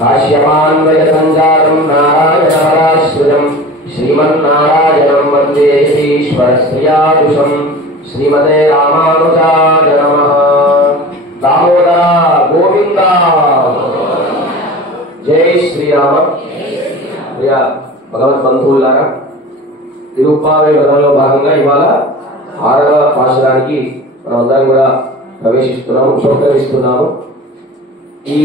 కాశ్యపాన్వయ సంజాతం నారాయణపరాశ్రయం శ్రీమన్నారాయణం వందే ఈశ్వర శ్రియాదుషం శ్రీమతే రామానుజాయ నమః. దామోదర గోవింద జై శ్రీరామ. ప్రియ భగవద్ బంధువులారా, తిరుప్పావై వ్రతంలో భాగంగా ఇవాళ 6వ పాశురానికి మనమందరం కూడా ప్రవేశిస్తున్నాము, ఉపక్రమిస్తున్నాము. ఈ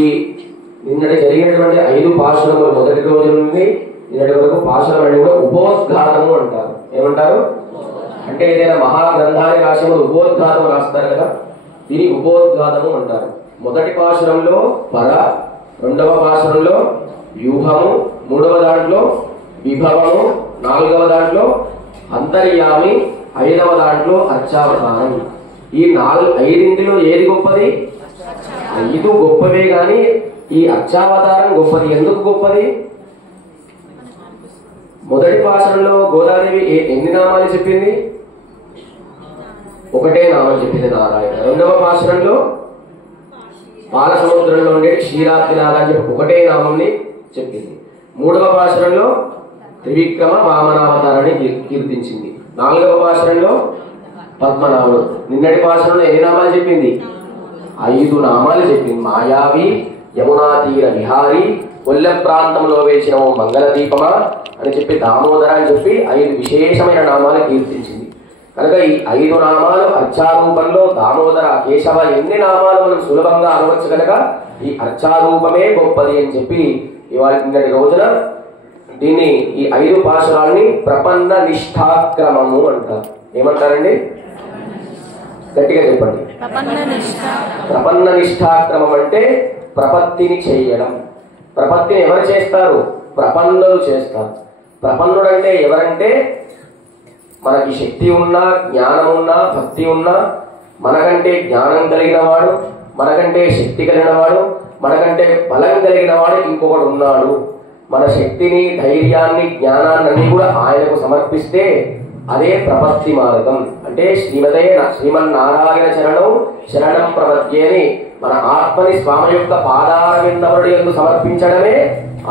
నిన్నటి జరిగినటువంటి 5 పాశురములు మొదటి రోజు నుండి నిన్నటి వరకు పాశురం అంటే కూడా ఉపోద్ఘాతము అంటారు. ఏమంటారు అంటే ఏదైనా మహాగ్రంథాన్ని రాసినప్పుడు ఉపోద్ఘాతం రాస్తారు కదా, దీని ఉపోద్ఘాతము అంటారు. మొదటి పాశురంలో పర, 2వ పాశురంలో వ్యూహము, 3వ దాంట్లో విభవము, 4వ దాంట్లో అంతర్యామి, 5వ దాంట్లో అర్చావతారం. ఈ 5 ఏది గొప్పది? 5 గొప్పవే గాని ఈ అర్చావతారం గొప్పది. ఎందుకు గొప్పది? మొదటి పాశురంలో గోదాదేవి ఎన్ని నామాలు చెప్పింది? ఒకటే నామం చెప్పింది, నారాయణ. 2వ పాశురంలో పాల సముద్రంలో ఉండే క్షీరాబ్దినాథ అని చెప్పి ఒకటే నామంని చెప్పింది. 3వ పాశురంలో త్రివిక్రమ వామనావతారాన్ని కీర్తించింది. 4వ పాశురంలో పద్మనాభుడు. నిన్నటి పాశురంలో ఎన్ని నామాలు చెప్పింది? 5 నామాలు చెప్పింది. మాయావి, యమునా తీర విహారి, కొల్ల ప్రాంతంలో వేసిన ఓ మంగళ దీపమా అని చెప్పి, దామోదర అని చెప్పి 5 విశేషమైన నామాలు కీర్తించింది. కనుక ఈ 5 నామాలు అర్చారూపంలో దామోదర, కేశవ ఎన్ని నామాలు మనం సులభంగా అనవచ్చు కనుక ఈ అర్చారూపమే గొప్పది అని చెప్పి ఇవాళ నిన్నటి రోజున దీన్ని ఈ 5 పాశురాల్ని ప్రపన్న నిష్ఠాక్రమము అంటారు. ఏమంటారండి? గట్టిగా చెప్పండి. ప్రపన్న నిష్ఠాక్రమం అంటే ప్రపత్తిని చేయడం. ప్రపత్తిని ఎవరు చేస్తారు? ప్రపన్నులు చేస్తారు. ప్రపన్నుడు అంటే ఎవరంటే మనకి శక్తి ఉన్నా, జ్ఞానం ఉన్నా, భక్తి ఉన్నా, మనకంటే జ్ఞానం కలిగిన వాడు, మనకంటే శక్తి కలిగిన వాడు, మనకంటే బలం కలిగిన వాడు ఇంకొకడు ఉన్నాడు. మన శక్తిని, ధైర్యాన్ని, జ్ఞానాన్ని కూడా ఆయనకు సమర్పిస్తే అదే ప్రపత్తి మార్గం. అంటే శ్రీమన్నారాయణ శరణం ప్రపత్తి అని మన ఆత్మని స్వామి యొక్క పాదార విన్నవరుడు ఎందుకు సమర్పించడమే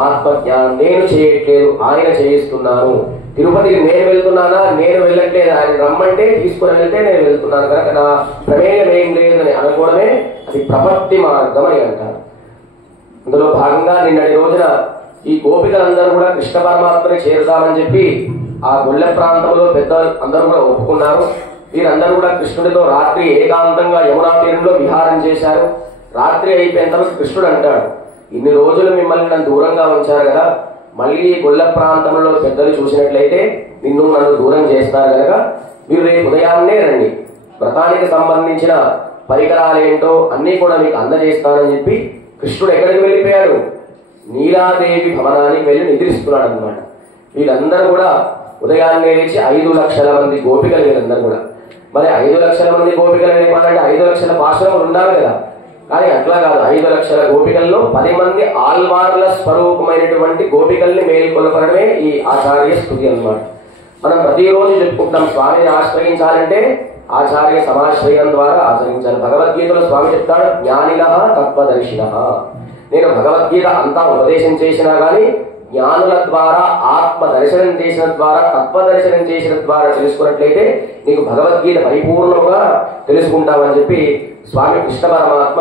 ఆత్మజ్ఞానం. నేను చేయట్లేదు, ఆయన చేయిస్తున్నాను. తిరుపతికి నేను వెళ్తున్నానా? నేను వెళ్ళట్లేదు, ఆయన రమ్మంటే తీసుకుని వెళ్తే నేను వెళ్తున్నాను కనుక నా ప్రమేయం ఏం లేదని అనుకోవడమే అది ప్రపత్తి మార్గం అని అంటారు. అందులో భాగంగా నిన్నటి రోజున ఈ గోపికలందరూ కూడా కృష్ణ పరమాత్మని చేరుతామని చెప్పి ఆ గొల్ల ప్రాంతంలో పెద్దలు అందరూ కూడా ఒప్పుకున్నారు. వీరందరూ కూడా కృష్ణుడితో రాత్రి ఏకాంతంగా యమునా తీరంలో విహారం చేశారు. రాత్రి అయిపోయిన తర్వాత కృష్ణుడు అంటాడు, ఇన్ని రోజులు మిమ్మల్ని నన్ను దూరంగా ఉంచారు కదా, మళ్ళీ గొల్ల ప్రాంతంలో పెద్దలు చూసినట్లయితే నన్ను దూరం చేస్తారు కనుక మీరు రేపు ఉదయాన్నే రండి, వ్రతానికి సంబంధించిన పరికరాలేంటో అన్నీ కూడా మీకు అందజేస్తానని చెప్పి కృష్ణుడు ఎక్కడికి వెళ్ళిపోయాడు? నీలాదేవి భవనానికి వెళ్ళి నిద్రిస్తున్నాడు అనమాట. వీళ్ళందరూ కూడా ఉదయాన్నే లేచి 5 లక్షల మంది గోపికలు వీళ్ళందరూ కూడా. మరి 5 లక్షల మంది గోపికలు ఏమంటే 5 లక్షల పాశురములు ఉండాలి కదా. కానీ అట్లా కాదు, 5 లక్షల గోపికల్లో 10 మంది ఆల్వార్ల స్వరూపమైనటువంటి గోపికల్ని మేల్కొల్పడమే ఈ ఆచార్య స్తుతి అన్నమాట. మనం ప్రతిరోజు చెప్పుకుంటాం, స్వామిని ఆశ్రయించాలంటే ఆచార్య సమాశ్రయం ద్వారా ఆచరించాలి. భగవద్గీతలో స్వామి చెప్తాడు, జ్ఞానినః తత్వదర్శినః. నేను భగవద్గీత అంతా ఉపదేశం చేసినా కానీ జ్ఞానుల ద్వారా, ఆత్మ దర్శనం చేసిన ద్వారా, తత్వదర్శనం చేసిన ద్వారా తెలుసుకున్నట్లయితే నీకు భగవద్గీత పరిపూర్ణంగా తెలుసుకుంటామని చెప్పి స్వామి కృష్ణ పరమాత్మ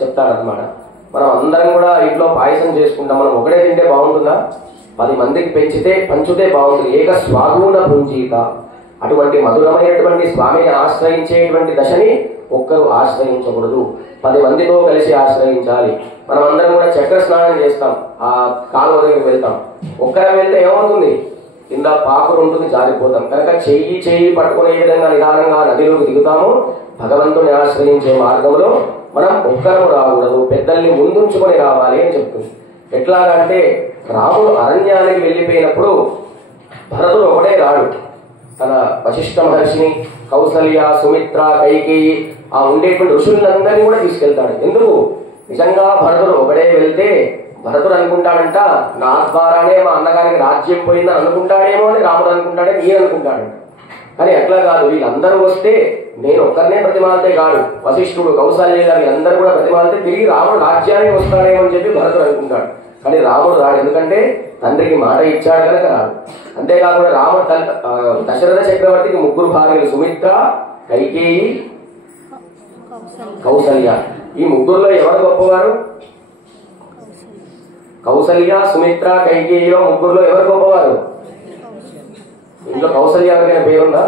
చెప్తాడనమాట. మనం అందరం కూడా ఇంట్లో పాయసం చేసుకుంటాం. మనం ఒకటే తింటే బాగుంటుందా? 10 మందికి పంచితే బాగుంటుంది. ఏక స్వాగూన పుంజీత. అటువంటి మధురమైనటువంటి స్వామిని ఆశ్రయించేటువంటి దశని ఒక్కరు ఆశ్రయించకూడదు, 10 మందితో కలిసి ఆశ్రయించాలి. మనం అందరం కూడా చక్ర స్నానం చేస్తాం, ఆ కాలువ దగ్గరికి వెళ్తాం. ఒక్కరం వెళ్తే ఏమవుతుంది? కింద పాకురు ఉంటుంది, జారిపోతాం. కనుక చెయ్యి పట్టుకునే విధంగా నిదానంగా నదిలోకి దిగుతాము. భగవంతుని ఆశ్రయించే మార్గంలో మనం ఒక్కరము రాకూడదు, పెద్దల్ని ముందుంచుకొని రావాలి అని చెప్తుంది. ఎట్లాగంటే రాముడు అరణ్యానికి వెళ్ళిపోయినప్పుడు భరతుడు ఒకటే రాడు. తన వశిష్ఠ మహర్షిని, కౌసల్య, సుమిత్ర, కైకేయి ఆ ఉండేటువంటి ఋషులందరినీ కూడా తీసుకెళ్తాడు. ఎందుకు? నిజంగా భరతుడు ఒకడే వెళ్తే భరతుడు అనుకుంటాడంట, నా ద్వారానే మా అన్నగారికి రాజ్యం పోయిందని అనుకుంటాడేమో అని రాముడు అనుకుంటాడే, నేను అనుకుంటాడంట. కానీ అట్లా కాదు, వీళ్ళందరూ వస్తే నేను ఒక్కరినే ప్రతిమాలితే కాదు, వశిష్ఠుడు, కౌసల్య వీళ్ళందరూ కూడా ప్రతిమాలితే తిరిగి రాముడు రాజ్యానికి వస్తాడేమో అని చెప్పి భరతుడు అనుకుంటాడు. కానీ రాముడు రాడు, ఎందుకంటే తండ్రికి మాట ఇచ్చాడు కనుక రాడు. అంతేకాకుండా రాముడు దశరథ చక్రవర్తికి ముగ్గురు భార్యలు, సుమిత్ర, కైకేయి, కౌసల్య. ఈ ముగ్గురులో ఎవరు గొప్పవారు? కౌసల్య, సుమిత్ర, కైకేయిలో ముగ్గురులో ఎవరు గొప్పవారు? ఇంట్లో కౌసల్య ఎవరికైనా పేరుందా?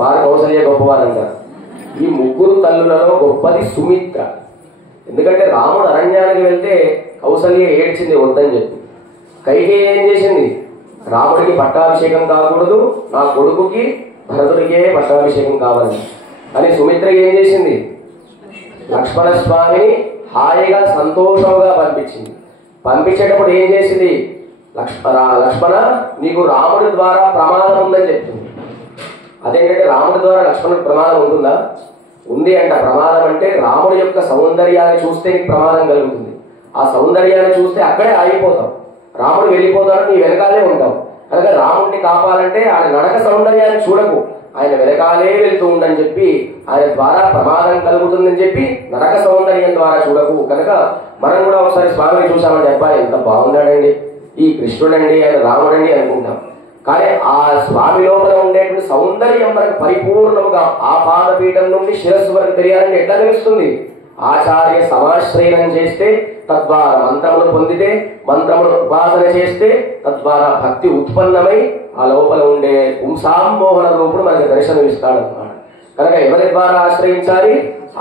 వారు కౌసల్య గొప్పవారు అంటారు. ఈ ముగ్గురు తల్లులలో గొప్పది సుమిత్ర. ఎందుకంటే రాముడు అరణ్యానికి వెళ్తే కౌసల్య ఏడ్చింది వద్దని చెప్పి. కైకేయి ఏం చేసింది? రాముడికి పట్టాభిషేకం కాకూడదు, నా కొడుకుకి భరతుడికే పట్టాభిషేకం కావాలి. కానీ సుమిత్ర ఏం చేసింది? లక్ష్మణ స్వామిని హాయిగా సంతోషంగా పంపించింది. పంపించేటప్పుడు ఏం చేసింది? లక్ష్మణ నీకు రాముడి ద్వారా ప్రమాదం ఉందని చెప్తుంది. అదేంటంటే రాముడి ద్వారా లక్ష్మణుడికి ప్రమాదం ఉంటుందా? ఉంది అంట. ప్రమాదం అంటే రాముడి యొక్క సౌందర్యాన్ని చూస్తే నీకు ప్రమాదం కలుగుతుంది. ఆ సౌందర్యాన్ని చూస్తే అక్కడే ఆగిపోతాం. రాముడు వెళ్ళిపోతాడు, నీ వెనకాలే ఉంటావు. కనుక రాముడిని కాపాలంటే ఆయన నడక సౌందర్యాన్ని చూడకు, ఆయన వెనకాలే వెళ్తూ ఉండని చెప్పి, ఆయన ద్వారా ప్రమాదం కలుగుతుందని చెప్పి నరక సౌందర్యం ద్వారా చూడకు. కనుక మనం కూడా ఒకసారి స్వామిని చూసామంటే అబ్బాయి ఎంత బాగున్నాడండి, ఈ కృష్ణుడండి, ఆయన రాముడండి అనుకుంటాం. కానీ ఆ స్వామి లోపల ఉండేటువంటి సౌందర్యం మనకు పరిపూర్ణముగా ఆ పాదపీఠం నుండి శిరస్సు వరకు తెలియాలని ఎట్లా తెలుస్తుంది? ఆచార్య సమాశ్రయనం చేస్తే, తద్వారా మంత్రమును పొందితే, మంత్రమును ఉపాసన చేస్తే తద్వారా భక్తి ఉత్పన్నమై ఆ లోపల ఉండే పుంసామోహన రూపుడు మనకి దర్శనమిస్తాడన్నమాట. కనుక ఎవరి ద్వారా ఆశ్రయించాలి?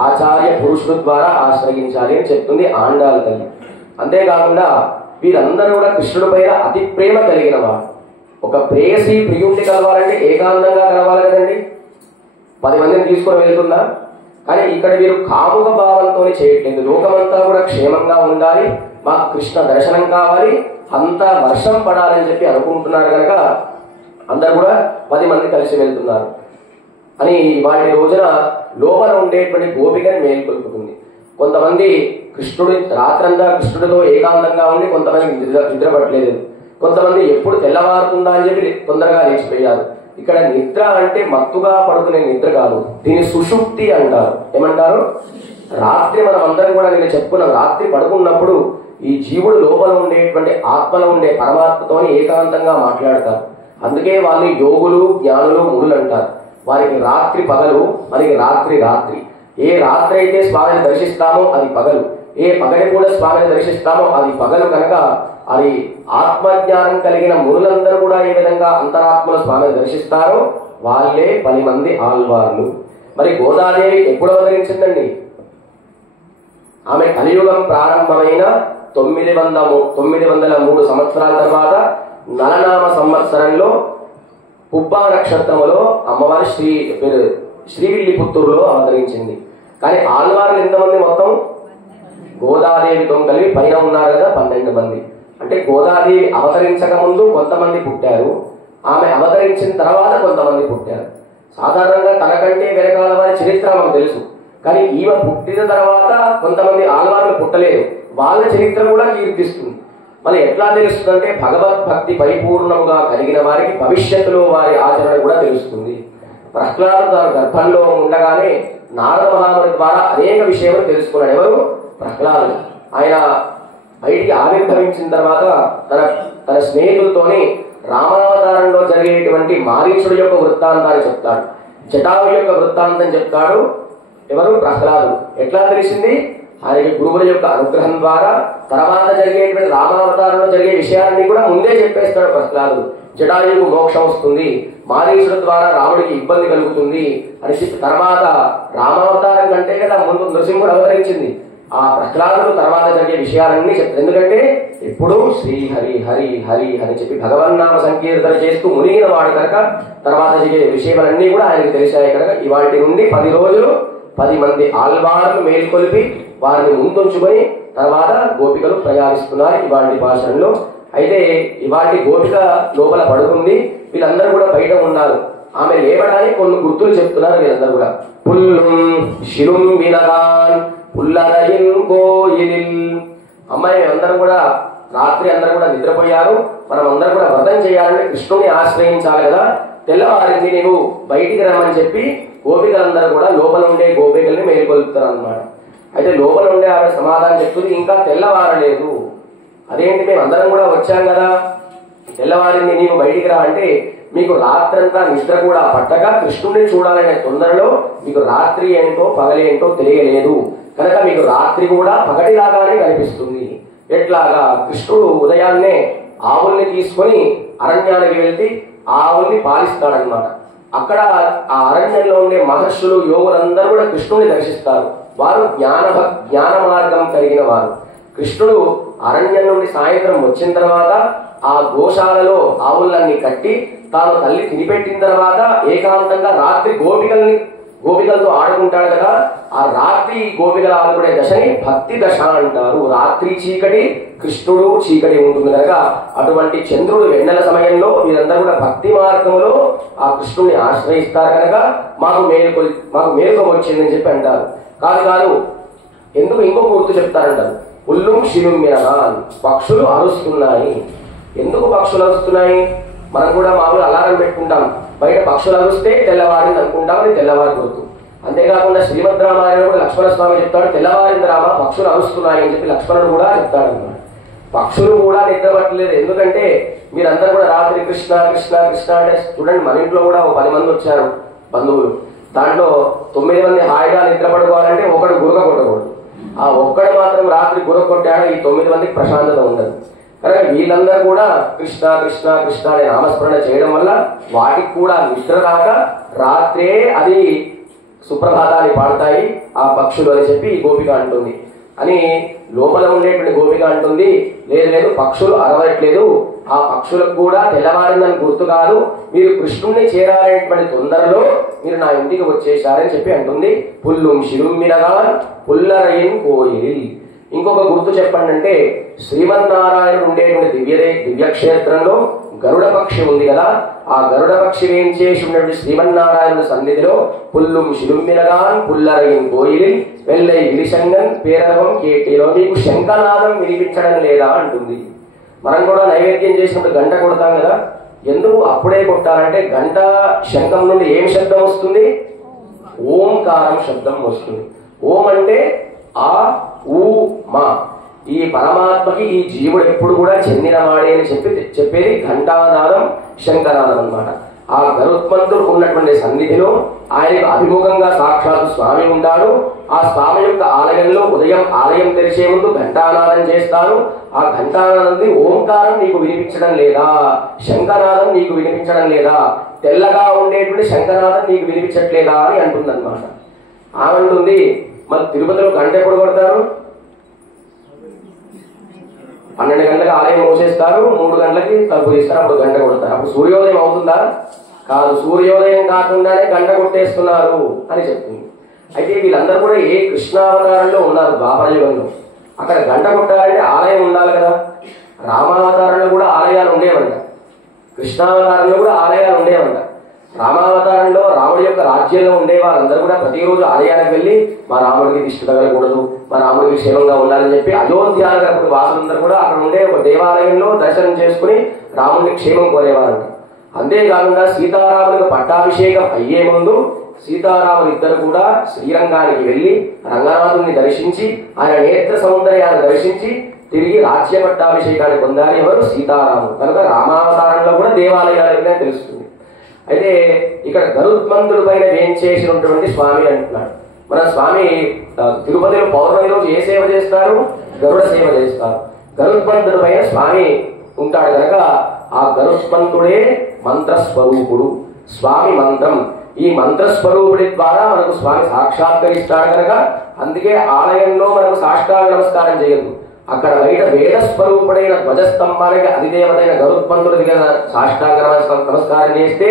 ఆచార్య పురుషుడు ద్వారా ఆశ్రయించాలి అని చెప్తుంది ఆండాల తల్లి. అంతేకాకుండా వీరందరూ కూడా కృష్ణుడి పైన అతి ప్రేమ కలిగిన వారు. ఒక ప్రేయసి ప్రియుణ్ణి కలవాలంటే ఏకాంతంగా కలవాలి కదండి, 10 మందిని తీసుకొని వెళ్తుందా? కానీ ఇక్కడ వీరు కాముక భావంతో చేయట్లేదు. లోకమంతా కూడా క్షేమంగా ఉండాలి, మాకు కృష్ణ దర్శనం కావాలి, అంతా వర్షం పడాలని చెప్పి అనుకుంటున్నారు. కనుక అందరు కూడా 10 మంది కలిసి వెళ్తున్నారు అని వాటి రోజున లోపల ఉండేటువంటి గోపికని మేల్కొల్పుతుంది. కొంతమంది కృష్ణుడు రాత్రంతా కృష్ణుడితో ఏకాంతంగా ఉండి కొంతమంది నిద్రపట్టలేదు. కొంతమంది ఎప్పుడు తెల్లవారుతుందా అని చెప్పి తొందరగా లేచిపోయారు. ఇక్కడ నిద్ర అంటే మత్తుగా పడుకునే నిద్ర కాదు, దీని సుషుప్తి అంటారు. ఏమంటారు? రాత్రి మనం అందరం కూడా నేను చెప్పుకున్నాం, రాత్రి పడుకున్నప్పుడు ఈ జీవుడు లోపల ఉండేటువంటి ఆత్మలో ఉండే పరమాత్మతో ఏకాంతంగా మాట్లాడతారు. అందుకే వాళ్ళు యోగులు, జ్ఞానులు, మునులు అంటారు. వారికి రాత్రి పగలు, మనకి రాత్రి రాత్రి. ఏ రాత్రి అయితే స్వామిని దర్శిస్తామో అది పగలు, ఏ పగలి కూడా స్వామిని దర్శిస్తామో అది పగలు. కనుక అది ఆత్మజ్ఞానం కలిగిన మునులందరూ కూడా ఏ విధంగా అంతరాత్మల స్వామిని దర్శిస్తారో వాళ్ళే 10 మంది ఆళ్వార్లు. మరి గోదాదేవి ఎప్పుడు అవతరించిందండి? ఆమె కలియుగం ప్రారంభమైన 903 సంవత్సరాల తర్వాత నలనామ సంవత్సరంలో పుబ్బా నక్షత్రములో అమ్మవారి శ్రీవిల్లిపుత్తూరులో అవతరించింది. కానీ ఆళ్వార్లు ఎంతమంది? మొత్తం గోదాదేవితో కలిపి పైన ఉన్నారు కదా 12 మంది. అంటే గోదాదేవి అవతరించక ముందు కొంతమంది పుట్టారు, ఆమె అవతరించిన తర్వాత కొంతమంది పుట్టారు. సాధారణంగా తనకంటే వెనకాల వారి చరిత్ర మనకు తెలుసు, కానీ ఈమె పుట్టిన తర్వాత కొంతమంది ఆళ్వార్లు పుట్టలేదు, వాళ్ళ చరిత్ర కూడా కీర్తిస్తుంది. మరి ఎట్లా తెలుస్తుందంటే భగవద్భక్తి పరిపూర్ణంగా కలిగిన వారికి భవిష్యత్తులో వారి ఆచరణ కూడా తెలుస్తుంది. ప్రహ్లాదుడు తన గర్భంలో ఉండగానే నారద మహాముని ద్వారా అనేక విషయాలు తెలుసుకున్నాడు. ఎవరు? ప్రహ్లాదుడు. ఆయన బయటికి ఆవిర్భవించిన తర్వాత తన స్నేహితులతోని రామావతారంలో జరిగేటువంటి మారీచుడి యొక్క వృత్తాంతాన్ని చెప్తాడు, జటాయువు యొక్క వృత్తాంతం చెప్తాడు. ఎవరు? ప్రహ్లాదుడు. ఎట్లా తెలిసింది? ఆయనకి గురువుల యొక్క అనుగ్రహం ద్వారా తర్వాత జరిగేటువంటి రామావతారంలో జరిగే విషయాన్ని కూడా ముందే చెప్పేస్తాడు ప్రహ్లాదుడు. జటాయువుకు మోక్షం వస్తుంది, మారీచుడి ద్వారా రాముడికి ఇబ్బంది కలుగుతుంది అని చెప్పి తర్వాత రామావతారం కంటే కదా ముందు నృసింహుడు అవతరించింది. ఆ ప్రహ్లాదుడు తర్వాత జరిగే విషయాలన్నీ చెప్తారు. ఎందుకంటే ఎప్పుడు శ్రీ హరి హరి హరి అని చెప్పి భగవన్నామ సంకీర్తన చేస్తూ మునిగిన వాడు కనుక తర్వాత జరిగే విషయాలన్నీ కూడా ఆయనకు తెలిసాయి. కనుక ఇవాటి నుండి 10 రోజులు 10 మంది ఆళ్వార్లు మేల్కొలిపి వారిని ముందుంచుకొని తర్వాత గోపికలు ప్రయాణిస్తున్నారు ఇవాటి భాషల్లో. అయితే ఇవాటి గోపిక లోపల పడుకుంది, వీళ్ళందరూ కూడా బయట ఉన్నారు. ఆమె లేవడానికి కొన్ని గుర్తులు చెప్తున్నారు వీళ్ళందరూ కూడా. పుల్లుం శిలుం వినగాన్ పుల్లరయిన్ కోయిలిల్. అమ్మాయి అందరం కూడా రాత్రి అందరూ కూడా నిద్రపోయారు, మనం అందరం కూడా వ్రతం చేయాలంటే కృష్ణుని ఆశ్రయించాలి కదా, తెల్లవారింది నీవు బయటికి రమ్మని చెప్పి గోపికలందరూ కూడా లోపల ఉండే గోపికల్ని మేల్కొల్పుతారు అన్నమాట. అయితే లోపల ఉండే ఆవిడ సమాధానం చెప్తుంది, ఇంకా తెల్లవారలేదు అదేంటి మేము అందరం కూడా వచ్చాం కదా, తెల్లవారింది నీవు బయటికి రా అంటే, మీకు రాత్రంతా నిద్ర కూడా పట్టక కృష్ణుడిని చూడాలనే తొందరలో మీకు రాత్రి ఏంటో పగలేంటో తెలియలేదు కనుక మీకు రాత్రి కూడా పగటిలాగానే కనిపిస్తుంది. ఎట్లాగా? కృష్ణుడు ఉదయాన్నే ఆవుల్ని తీసుకొని అరణ్యానికి వెళ్తే ఆవుల్ని పాలిస్తాడనమాట. అక్కడ ఆ అరణ్యంలో ఉండే మహర్షులు యోగులందరూ కూడా కృష్ణుడిని దర్శిస్తారు. వారు జ్ఞాన మార్గం కలిగిన వారు. కృష్ణుడు అరణ్యం నుండి సాయంత్రం వచ్చిన తర్వాత ఆ గోశాలలో ఆవులన్నీ కట్టి తాను తల్లి తినిపెట్టిన తర్వాత ఏకాంతంగా రాత్రి గోపికలతో ఆడుకుంటాడు కదా, ఆ రాత్రి గోపికలు ఆడుకునే దశని భక్తి దశ అంటారు. రాత్రి చీకటి, కృష్ణుడు చీకటి ఉంటుంది కనుక అటువంటి చంద్రుడు వెన్నెల సమయంలో మీరందరూ కూడా భక్తి మార్గంలో ఆ కృష్ణుడిని ఆశ్రయిస్తారు కనుక మాకు మేలుక వచ్చిందని చెప్పి అంటారు. కాదు, ఎందుకు ఇంకో గుర్తు చెప్తారంటారు. పుల్లుం శిలుమ్యనా, పక్షులు అరుస్తున్నాయి. ఎందుకు పక్షులు అరుస్తున్నాయి? మనం కూడా మామూలు అలారం పెట్టుకుంటాం, బయట పక్షులు అరుస్తే తెల్లవారింది అనుకుంటాం, అది తెల్లవారి గుర్తు. అంతేకాకుండా శ్రీమద్ రామాయణంలో కూడా లక్ష్మణ స్వామి చెప్తాడు, తెల్లవారింది రామ పక్షులు అరుస్తున్నాయి అని చెప్పి లక్ష్మణుడు కూడా చెప్తాడు అనమాట. పక్షులు కూడా నిద్ర పట్టలేదు. ఎందుకంటే మీరందరూ కూడా రాత్రి కృష్ణ కృష్ణ కృష్ణ అంటే చూడండి, మన ఇంట్లో కూడా 10 మంది వచ్చారు బంధువులు, దాంట్లో 9 మంది హాయిగా నిద్ర పడుకోవాలంటే ఒకడు గురక కొట్టకూడదు. ఆ ఒక్కడు మాత్రం రాత్రి గురక కొట్టాడు, ఈ 9 మందికి ప్రశాంతత ఉండదు. కనుక వీళ్ళందరూ కూడా కృష్ణ కృష్ణ కృష్ణ అనే నామస్మరణ చేయడం వల్ల వాటికి కూడా నిద్ర రాక రాత్రే అది సుప్రభాతాన్ని పాడతాయి ఆ పక్షులు అని చెప్పి గోపిక అంటుంది. అని లోపల ఉండేటువంటి గోపిక అంటుంది, లేదు పక్షులు అరవట్లేదు, ఆ పక్షులకు కూడా తెల్లవారిందని గుర్తు కాదు, మీరు కృష్ణుణ్ణి చేరాలనేటువంటి తొందరలో మీరు నా ఇంటికి వచ్చేశారని చెప్పి అంటుంది. పుల్లుం శిరుమ్మినగా పుల్లరయిన్ కోయిల్. ఇంకొక గుర్తు చెప్పండి అంటే, శ్రీమన్నారాయణుడు ఉండేటువంటి దివ్యక్షేత్రంలో గరుడ పక్షి ఉంది కదా, ఆ గరుడ పక్షి ఏం చేసి ఉన్నటువంటి శ్రీమన్నారాయణుడు సన్నిధిలో పుల్లుం శిలుమ్మినగాన్ పుల్లరయిన్ కోయిలి వెల్లై విరిశంగన్ పేరవం కేటిలో మీకు శంఖనాదం వినిపించడం లేదా అంటుంది. మనం కూడా నైవేద్యం చేసినప్పుడు గంట కొడతాం కదా, ఎందుకు అప్పుడే కొట్టాలంటే గంట శంఖం నుండి ఏం శబ్దం వస్తుంది? ఓంకారం శబ్దం వస్తుంది. ఓం అంటే ఆ ఊ మా, ఈ పరమాత్మకి ఈ జీవుడు ఎప్పుడు కూడా చెందినవాడే అని చెప్పేది ఘంటానాదం శంఖనాదం అన్నమాట. ఆ గరుత్మంతుడు ఉన్నటువంటి సన్నిధిలో ఆయనకు అభిముఖంగా సాక్షాత్ స్వామి ఉంటాడు. ఆ స్వామి యొక్క ఆలయంలో ఉదయం ఆలయం తెరిచే ముందు ఘంటానాదం చేస్తారు. ఆ ఘంటానాదం ఓంకారం నీకు వినిపించడం లేదా, శంఖనాదం నీకు వినిపించడం లేదా, తెల్లగా ఉండేటువంటి శంఖనాదం నీకు వినిపించట్లేదా అని అంటుంది అనమాట. ఆమంటుంది, మరి తిరుపతిలో గంట ఎప్పుడు కొడతారు? 12 గంటలకు ఆలయం మూసేస్తారు, 3 గంటలకి తలుపు తీస్తారు, అప్పుడు గంట కొడతారు. అప్పుడు సూర్యోదయం అవుతుందా? కాదు, సూర్యోదయం కాకుండానే గంట కొట్టేస్తున్నారు అని చెప్తుంది. అయితే వీళ్ళందరూ కూడా ఏ కృష్ణావతారంలో ఉన్నారు ద్వాపర యుగంలో. అక్కడ గంట కొట్టాలంటే ఆలయం ఉండాలి కదా. రామావతారంలో కూడా ఆలయాలు ఉండేవంట, కృష్ణావతారంలో కూడా ఆలయాలు ఉండేవంట. రామావతారంలో రాముడి యొక్క రాజ్యంలో ఉండే వాళ్ళందరూ కూడా ప్రతిరోజు ఆలయానికి వెళ్ళి మా రాముడికి దిష్టి తగలకూడదు, మా రాముడికి క్షేమంగా ఉండాలని చెప్పి అయోధ్యానగరపు వాసులందరూ కూడా అక్కడ ఉండే ఒక దేవాలయంలో దర్శనం చేసుకుని రాముడిని క్షేమం కోరేవారంట. అంతేకాకుండా సీతారామునికి పట్టాభిషేకం అయ్యే ముందు సీతారాములు ఇద్దరు కూడా శ్రీరంగానికి వెళ్ళి రంగనాథుని దర్శించి ఆయన నేత్ర సౌందర్యాన్ని దర్శించి తిరిగి రాజ్య పట్టాభిషేకాన్ని పొందాలి ఎవరు? సీతారాములు. కనుక రామావతారంలో కూడా దేవాలయాలనే తెలుస్తుంది. అయితే ఇక్కడ గరుత్మంతుడి పైన వేంచేసినటువంటి స్వామి అంటున్నాడు. మన స్వామి తిరుపతిలో పౌర్ణమి రోజు ఏ సేవ చేస్తారు? గరుడ సేవ చేస్తారు. గరుత్మంతుడి పైన స్వామి ఉంటాడు కనుక ఆ గరుత్మంతుడే మంత్రస్వరూపుడు. స్వామి మంత్రం, ఈ మంత్రస్వరూపుడి ద్వారా మనకు స్వామి సాక్షాత్కరిస్తాడు కనుక అందుకే ఆలయంలో మనకు సాష్టాంగ నమస్కారం చేయదు. అక్కడ బయట వేదస్వరూపుడైన ధ్వజస్తంభానికి అధిదేవతైన గరుత్మంతుడి దగ్గర సాష్టాంగ నమస్కారం చేస్తే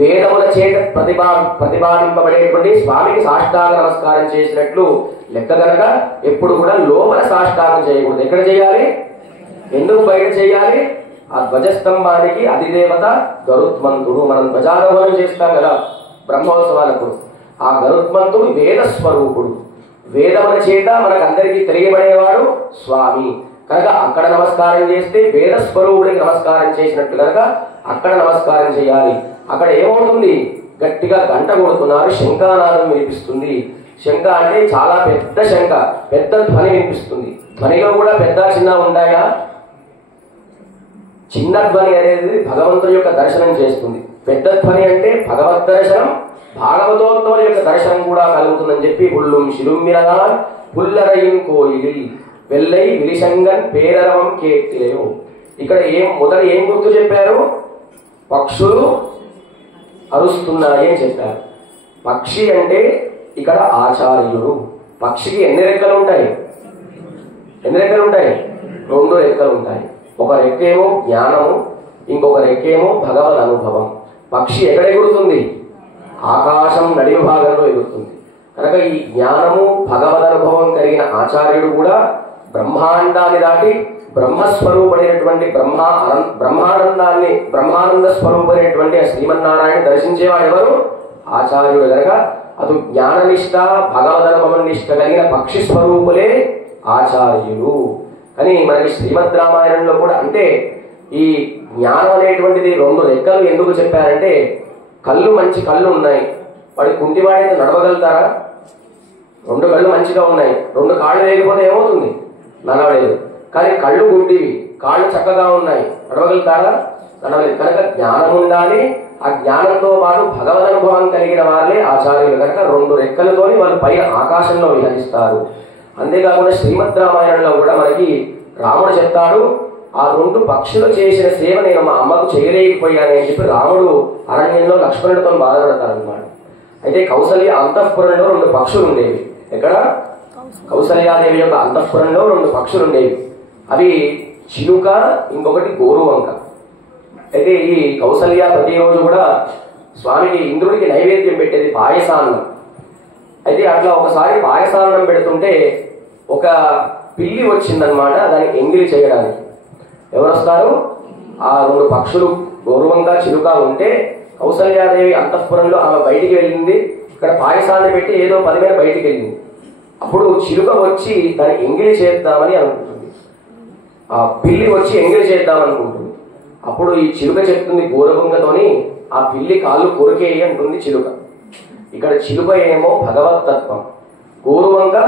వేదముల చేత ప్రతిపాదింపబడేటువంటి స్వామికి సాష్టాంగ నమస్కారం చేసినట్లు లెక్క కనుక ఎప్పుడు కూడా లోపల సాష్టాంగం చేయకూడదు. ఎక్కడ చేయాలి? ఎందుకు బయట చేయాలి? ఆ ధ్వజస్తంభానికి అధిదేవత గరుత్మంతుడు. మనం ధ్వజారోహణం చేస్తాం కదా బ్రహ్మోత్సవాలకు. ఆ గరుత్మంతుడు వేదస్వరూపుడు, వేదముల చేత మనకందరికీ తెలియబడేవాడు స్వామి కనుక అక్కడ నమస్కారం చేస్తే వేదస్వరూపుడికి నమస్కారం చేసినట్టు కనుక అక్కడ నమస్కారం చేయాలి. అక్కడ ఏమవుతుంది? గట్టిగా గంట కొడుతున్నారు, శంఖనాదం వినిపిస్తుంది. శంఖ అంటే చాలా పెద్ద శంఖ, పెద్ద ధ్వని వినిపిస్తుంది. ధ్వనిలో కూడా పెద్ద చిన్న ఉంటాయా? చిన్న ధ్వని అనేది భగవంతుని యొక్క దర్శనం చేస్తుంది. పెద్ద ధ్వని అంటే భగవద్ దర్శనం, భాగవతోత్తముల యొక్క దర్శనం కూడా కలుగుతుందని చెప్పి పుల్లుం శిరుమ్మిరగాన్ పుల్లరయిన్ కోయిలిల్ వెల్లై విలిశంగన్ పేరరవం కేట్టిలేవు. ఇక్కడ మొదట ఏం గుర్తు చెప్పారు? పక్షులు అరుస్తున్నాయి అని చెప్పారు. పక్షి అంటే ఇక్కడ ఆచార్యుడు. పక్షికి ఎన్ని రెక్కలు ఉంటాయి? ఎన్ని రెక్కలు ఉంటాయి? 2 రెక్కలు ఉంటాయి. ఒక రెక్కేమో జ్ఞానము, ఇంకొక రెక్కేమో భగవద్ అనుభవం. పక్షి ఎక్కడ ఎగురుతుంది? ఆకాశం నడి భాగంలో ఎగురుతుంది. కనుక ఈ జ్ఞానము భగవద్ అనుభవం కలిగిన ఆచార్యుడు కూడా బ్రహ్మాండాన్ని దాటి బ్రహ్మస్వరూపమైనటువంటి బ్రహ్మానంద స్వరూపమైనటువంటి శ్రీమన్నారాయణ దర్శించేవాడు ఎవరు? ఆచార్యుడు. కనుక అటు జ్ఞాననిష్ట భగవదనుభవ నిష్ట కలిగిన పక్షి స్వరూపులే ఆచార్యులు. కానీ మనకి శ్రీమద్ రామాయణంలో కూడా అంటే ఈ జ్ఞానం అనేటువంటిది 2 రెక్కలు ఎందుకు చెప్పారంటే, కళ్ళు మంచి కళ్ళు ఉన్నాయి, వాడి కుంటివాడైతే నడవగలుగుతారా? 2 కళ్ళు మంచిగా ఉన్నాయి, 2 కాళ్ళు లేకపోతే ఏమవుతుంది? నడవలేదు. కానీ కళ్ళు గుడ్డివి, కాళ్ళు చక్కగా ఉన్నాయి, నడవగలుగుతారా? నడవలేదు. కనుక జ్ఞానం ఉండాలి. ఆ జ్ఞానంతో పాటు భగవద్ అనుభవం కలిగిన వాళ్ళే ఆచార్యులు. కనుక 2 రెక్కలతోని వాళ్ళు పైన ఆకాశంలో విహరిస్తారు. అంతేకాకుండా శ్రీమద్ రామాయణంలో కూడా మనకి రాముడు చెప్తాడు, ఆ 2 పక్షులు చేసిన సేవ నేను మా అమ్మకు చేయలేకపోయానని చెప్పి రాముడు అరణ్యంలో లక్ష్మణుడితో బాధపడతారనమాట. అయితే కౌసల్య అంతఃపురంలో 2 పక్షులు ఉండేవి. ఎక్కడ? కౌసల్యాదేవి యొక్క అంతఃపురంలో 2 పక్షులు ఉండేవి. అవి చిలుక, ఇంకొకటి గోరువంక. అయితే ఈ కౌసల్య ప్రతిరోజు కూడా స్వామికి ఇంద్రుడికి నైవేద్యం పెట్టేది పాయసాన్నం. అయితే అట్లా ఒకసారి పాయసాన్నం పెడుతుంటే ఒక పిల్లి వచ్చిందనమాట దాన్ని ఎంగిలి చేయడానికి. ఎవరు వస్తారు? ఆ 2 పక్షులు గౌరవంగా చిలుక ఉంటే కౌసల్యాదేవి అంతఃపురంలో ఆమె బయటికి వెళ్ళింది. ఇక్కడ పాయసాన్ని పెట్టి ఏదో పని మీద బయటికి వెళ్ళింది. అప్పుడు చిలుక వచ్చి దాన్ని ఎంగిలి చేద్దామని అనుకుంటుంది. ఆ పిల్లి వచ్చి ఎంగిలి చేద్దామనుకుంటుంది. అప్పుడు ఈ చిలుక చెప్తుంది గౌరవంగతోని, ఆ పిల్లి కాళ్ళు కొరికేయి అంటుంది చిలుక. ఇక్కడ చిలుక ఏమో భగవతత్వం, గౌరవంగా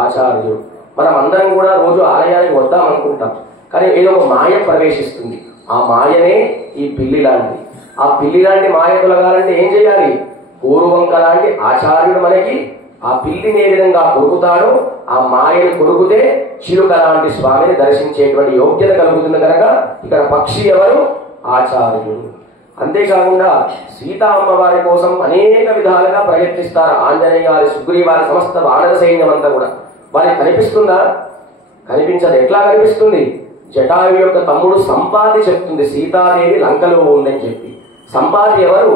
ఆచార్యుడు. మనం అందరం కూడా రోజు ఆలయానికి వద్దాం అనుకుంటాం, కానీ ఏదో ఒక మాయ ప్రవేశిస్తుంది. ఆ మాయనే ఈ పిల్లి లాంటిది. ఆ పిల్లి లాంటి మాయ తొలగాలంటే ఏం చేయాలి? గౌరవంక లాంటి ఆచార్యుడు మనకి ఆ పిల్లిని ఏ విధంగా కొరుకుతాడో ఆ మాయను కొరుకుతే చిలుక లాంటి స్వామిని దర్శించేటువంటి యోగ్యత కలుగుతుంది. కనుక ఇక్కడ పక్షి ఎవరు? ఆచార్యుడు. అంతేకాకుండా సీతా అమ్మవారి కోసం అనేక విధాలుగా ప్రయత్నిస్తారు ఆంజనేయాలు, సుగ్రీవారి, సమస్త వానర సైన్యం అంతా కూడా. వారికి కనిపిస్తుందా? కనిపించదు. ఎట్లా కనిపిస్తుంది? జటాయు యొక్క తమ్ముడు సంపాతి చెప్తుంది సీతాదేవి లంకలో ఉందని చెప్పి. సంపాతి ఎవరు?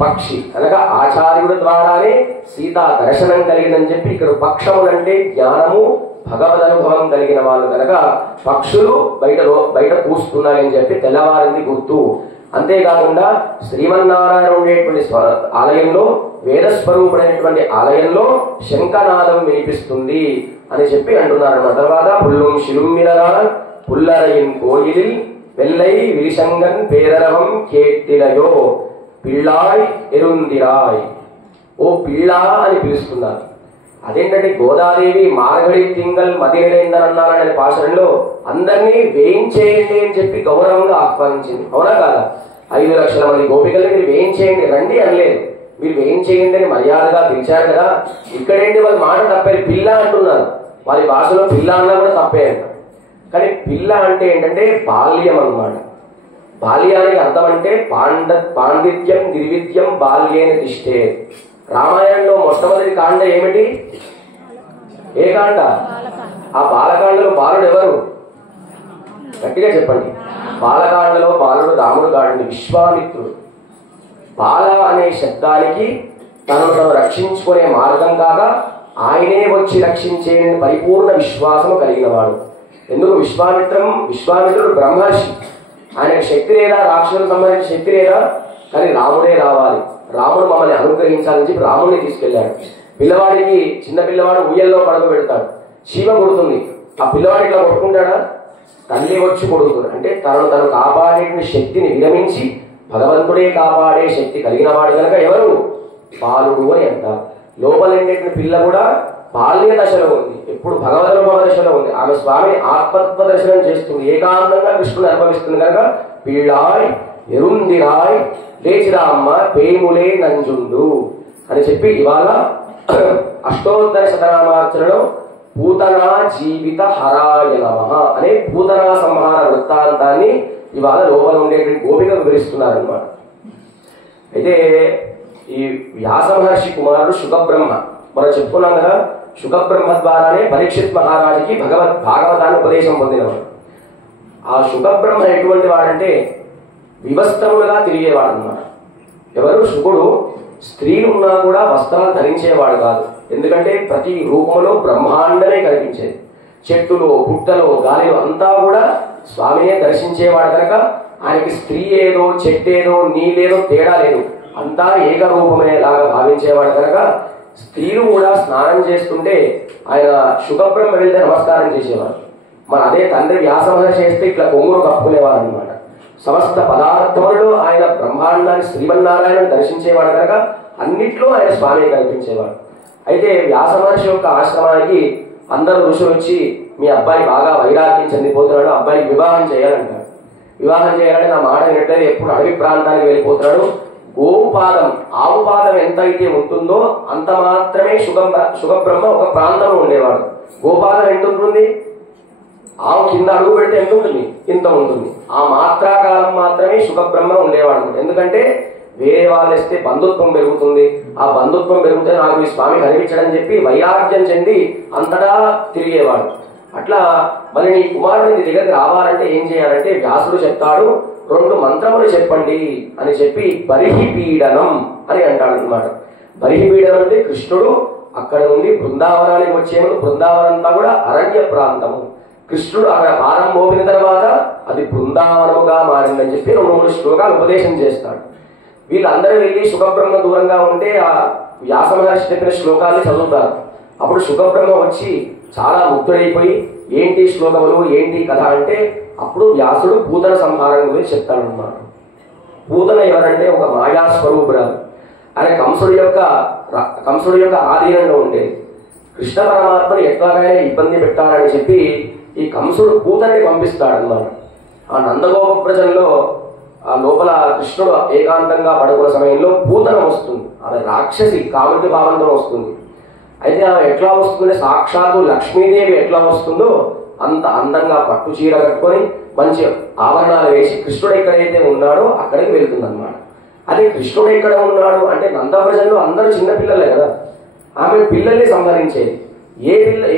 పక్షి. కనుక ఆచార్యుడి ద్వారానే సీతా దర్శనం కలిగిందని చెప్పి ఇక్కడ పక్షములంటే జ్ఞానము భగవద్ అనుభవం కలిగిన వాళ్ళు. కనుక పక్షులు బయట కూస్తున్నాయని చెప్పి తెల్లవారింది గుర్తు. అంతేకాకుండా శ్రీమన్నారాయణ ఉండేటువంటి ఆలయంలో, వేదస్వరూపుడైనటువంటి ఆలయంలో శంఖనాదం వినిపిస్తుంది అని చెప్పి అంటున్నారు. తర్వాత పుల్లుం శిరుమ్మిరగాన్ పుల్లరయిన్ కోయిలిల్ వెల్లై విలిశంగన్ పేరరవం కేట్టిలయో పిళ్ళాయ్ ఎరుందిరాయ్. ఓ పిళ్ళా అని పిలుస్తున్నారు. అదేంటంటే గోదాదేవి మార్గడి తింగల్ మదిరేందనన్నారనే పాశరంలో అందరినీ వేయించేయండి అని చెప్పి గౌరవంగా ఆహ్వానించింది. అవునా కాదా? 5 లక్షల మంది గోపికల్ని మీరు వేయించేయండి రండి అనలేదు, మీరు వేయించేయండి అని మర్యాదగా పిలిచారు కదా. ఇక్కడేంటి వాళ్ళ మాట తప్పేది, పిల్ల అంటున్నారు. వారి భాషలో పిల్ల అన్నా కూడా తప్పే అంట. కానీ పిల్ల అంటే ఏంటంటే బాల్యం అన్నమాట. బాల్యానికి అర్థం అంటే పాండిత్యం నిర్విద్యం బాల్యేన తిష్టే. రామాయణంలో మొట్టమొదటి కాండ ఏమిటి? ఏ కాండ? ఆ బాలకాండలో బాలుడు ఎవరు? గట్టిగా చెప్పండి. బాలకాండలో బాలుడు రాముడు కాడండి, విశ్వామిత్రుడు. బాల అనే శబ్దానికి తనను రక్షించుకునే మార్గం కాగా ఆయనే వచ్చి రక్షించే పరిపూర్ణ విశ్వాసము కలిగిన వాడు. ఎందుకు? విశ్వామిత్రుడు బ్రహ్మర్షి. ఆయనకు శక్తి లేదా, రాక్షసులకు సంబంధించిన శక్తి లేదా, కానీ రాముడే రావాలి, రాముడు మమ్మల్ని అనుగ్రహించాలని చెప్పి రాముడిని తీసుకెళ్లాడు. పిల్లవాడికి, చిన్న పిల్లవాడు ఉయ్యల్లో పడకబెడతాడు, చీమ కొడుతుంది. ఆ పిల్లవాడు ఇట్లా కొట్టుకుంటాడా? తల్లి వచ్చి కొడుతుంది. అంటే తను కాపాడే శక్తిని విరమించి భగవంతుడే కాపాడే శక్తి కలిగిన వాడు కనుక ఎవరు? బాలుడు అని అంటారు. లోపల పిల్ల కూడా బాల్య దశలో ఉంది, ఎప్పుడు భగవదనుభవ దశలో ఉంది. ఆమె స్వామి ఆత్మత్వ దర్శనం చేస్తుంది, ఏకాంతంగా కృష్ణుని అనుభవిస్తుంది కనుక పీళాయ్ ఎరుందిరాయ్ లేచిరామ్మ పేములే నంజుండు అని చెప్పి ఇవాళ అష్టోత్తర శతనామార్చనలో పూతనా జీవిత హరాయ నమః అనే పూతనా సంహార వృత్తాంతాన్ని ఇవాళ లోపల ఉండేటువంటి గోపిక వివరిస్తున్నారన్నమాట. అయితే ఈ వ్యాస మహర్షి కుమారుడు శుకబ్రహ్మ, మనం చెప్పుకున్నాం కదా, శుకబ్రహ్మ ద్వారానే పరీక్షిత్ మహారాజుకి భాగవతాన్ని ఉపదేశం పొందినవాడు. ఆ శుకబ్రహ్మ ఎటువంటి వాడంటే వివస్త్రములుగా తిరిగేవాడు అన్నమాట. ఎవరు? శుకుడు. స్త్రీలు ఉన్నా కూడా వస్త్రాలు ధరించేవాడు కాదు, ఎందుకంటే ప్రతి రూపంలో బ్రహ్మాండమే కనిపించేది. చెట్టులో పుట్టలో గాలిలో అంతా కూడా స్వామినే దర్శించేవాడు కనుక ఆయనకి స్త్రీ ఏదో చెట్టేదో నీళ్ళేదో తేడా లేదు, అంతా ఏకరూపమేలాగా భావించేవాడు కనుక స్త్రీలు కూడా స్నానం చేస్తుంటే ఆయన శుకబ్రహ్మ వెళ్తే నమస్కారం చేసేవాడు. మన అదే తండ్రి వ్యాస మహర్షి చేస్తే ఇట్లా కొంగురు కప్పుకునేవాడు అనమాట. సమస్త పదార్థములలో ఆయన బ్రహ్మాండాన్ని శ్రీమన్నారాయణ దర్శించేవాడు కనుక అన్నిట్లో ఆయన స్వామి కల్పించేవాడు. అయితే వ్యాస మహర్షి యొక్క ఆశ్రమానికి అందరూ ఋషులు వచ్చి మీ అబ్బాయి బాగా వైరాగ్యం చెందిపోతున్నాడు, అబ్బాయికి వివాహం చేయాలంటాడు. వివాహం చేయాలంటే నా మాట వినట్లేదు, ఎప్పుడు అడవి ప్రాంతానికి వెళ్ళిపోతున్నాడు. గోవు పాదం, ఆవు పాదం ఎంత అయితే ఉంటుందో అంత మాత్రమే శుకబ్రహ్మ ఒక ప్రాంతంలో ఉండేవాడు. గోపాదం ఎంత ఉంటుంది? ఆవు కింద అడుగు పెడితే ఎంత ఉంటుంది? ఇంత ఉంటుంది. ఆ మాత్రాకాలం మాత్రమే శుకబ్రహ్మ ఉండేవాడు. ఎందుకంటే వేరే వాళ్ళు ఇస్తే బంధుత్వం పెరుగుతుంది, ఆ బంధుత్వం పెరిగితే నాకు ఈ స్వామి కనిపించడని చెప్పి వైరాగ్యం చెంది అంతటా తిరిగేవాడు. అట్లా మరి నీ కుమారుడు నీ దగ్గరికి రావాలంటే ఏం చేయాలంటే వ్యాసుడు చెప్తాడు, 2 మంత్రములు చెప్పండి అని చెప్పి బరిహిపీడనం అని అంటాడు అనమాట. బరిహిపీడనం అంటే కృష్ణుడు అక్కడ నుండి బృందావనానికి వచ్చే ముందు బృందావనం అంతా కూడా అరణ్య ప్రాంతము, కృష్ణుడు అక్కడ పాదం మోపిన తర్వాత అది బృందావనముగా మారిందని చెప్పి 2-3 శ్లోకాలు ఉపదేశం చేస్తాడు. వీళ్ళందరూ వెళ్ళి శుకబ్రహ్మ దూరంగా ఉంటే ఆ వ్యాస మహర్షి చెప్పిన శ్లోకాన్ని చదువుతారు. అప్పుడు శుకబ్రహ్మ వచ్చి చాలా ముగ్ధుడైపోయి ఏంటి శ్లోకములు ఏంటి కథ అంటే అప్పుడు వ్యాసుడు పూతన సంహారం గురించి చెప్తాడన్నమాట. పూతన ఎవరంటే ఒక మాయా స్వరూపురాలు. ఆయన కంసుడి యొక్క ఆధీనంలో ఉండేది. కృష్ణ పరమాత్మని ఎట్లాగైనా ఇబ్బంది పెట్టాలని చెప్పి ఈ కంసుడు పూతని పంపిస్తాడన్నమాట. ఆ నందగోప ప్రజల్లో ఆ లోపల కృష్ణుడు ఏకాంతంగా పడుకున్న సమయంలో పూతన వస్తుంది. ఆమె రాక్షసి, కాముడి భావంతో వస్తుంది. అయితే ఆమె ఎట్లా వస్తుందంటే సాక్షాత్తు లక్ష్మీదేవి ఎట్లా వస్తుందో అంత అందంగా పట్టు చీర కట్టుకొని మంచి ఆభరణాలు వేసి కృష్ణుడు ఎక్కడైతే ఉన్నాడో అక్కడికి వెళ్తుందన్నమాట. అదే కృష్ణుడు ఎక్కడ ఉన్నాడు అంటే నందవ్రజంలో అందరూ చిన్నపిల్లలే కదా, ఆమె పిల్లల్ని సంహరించేది.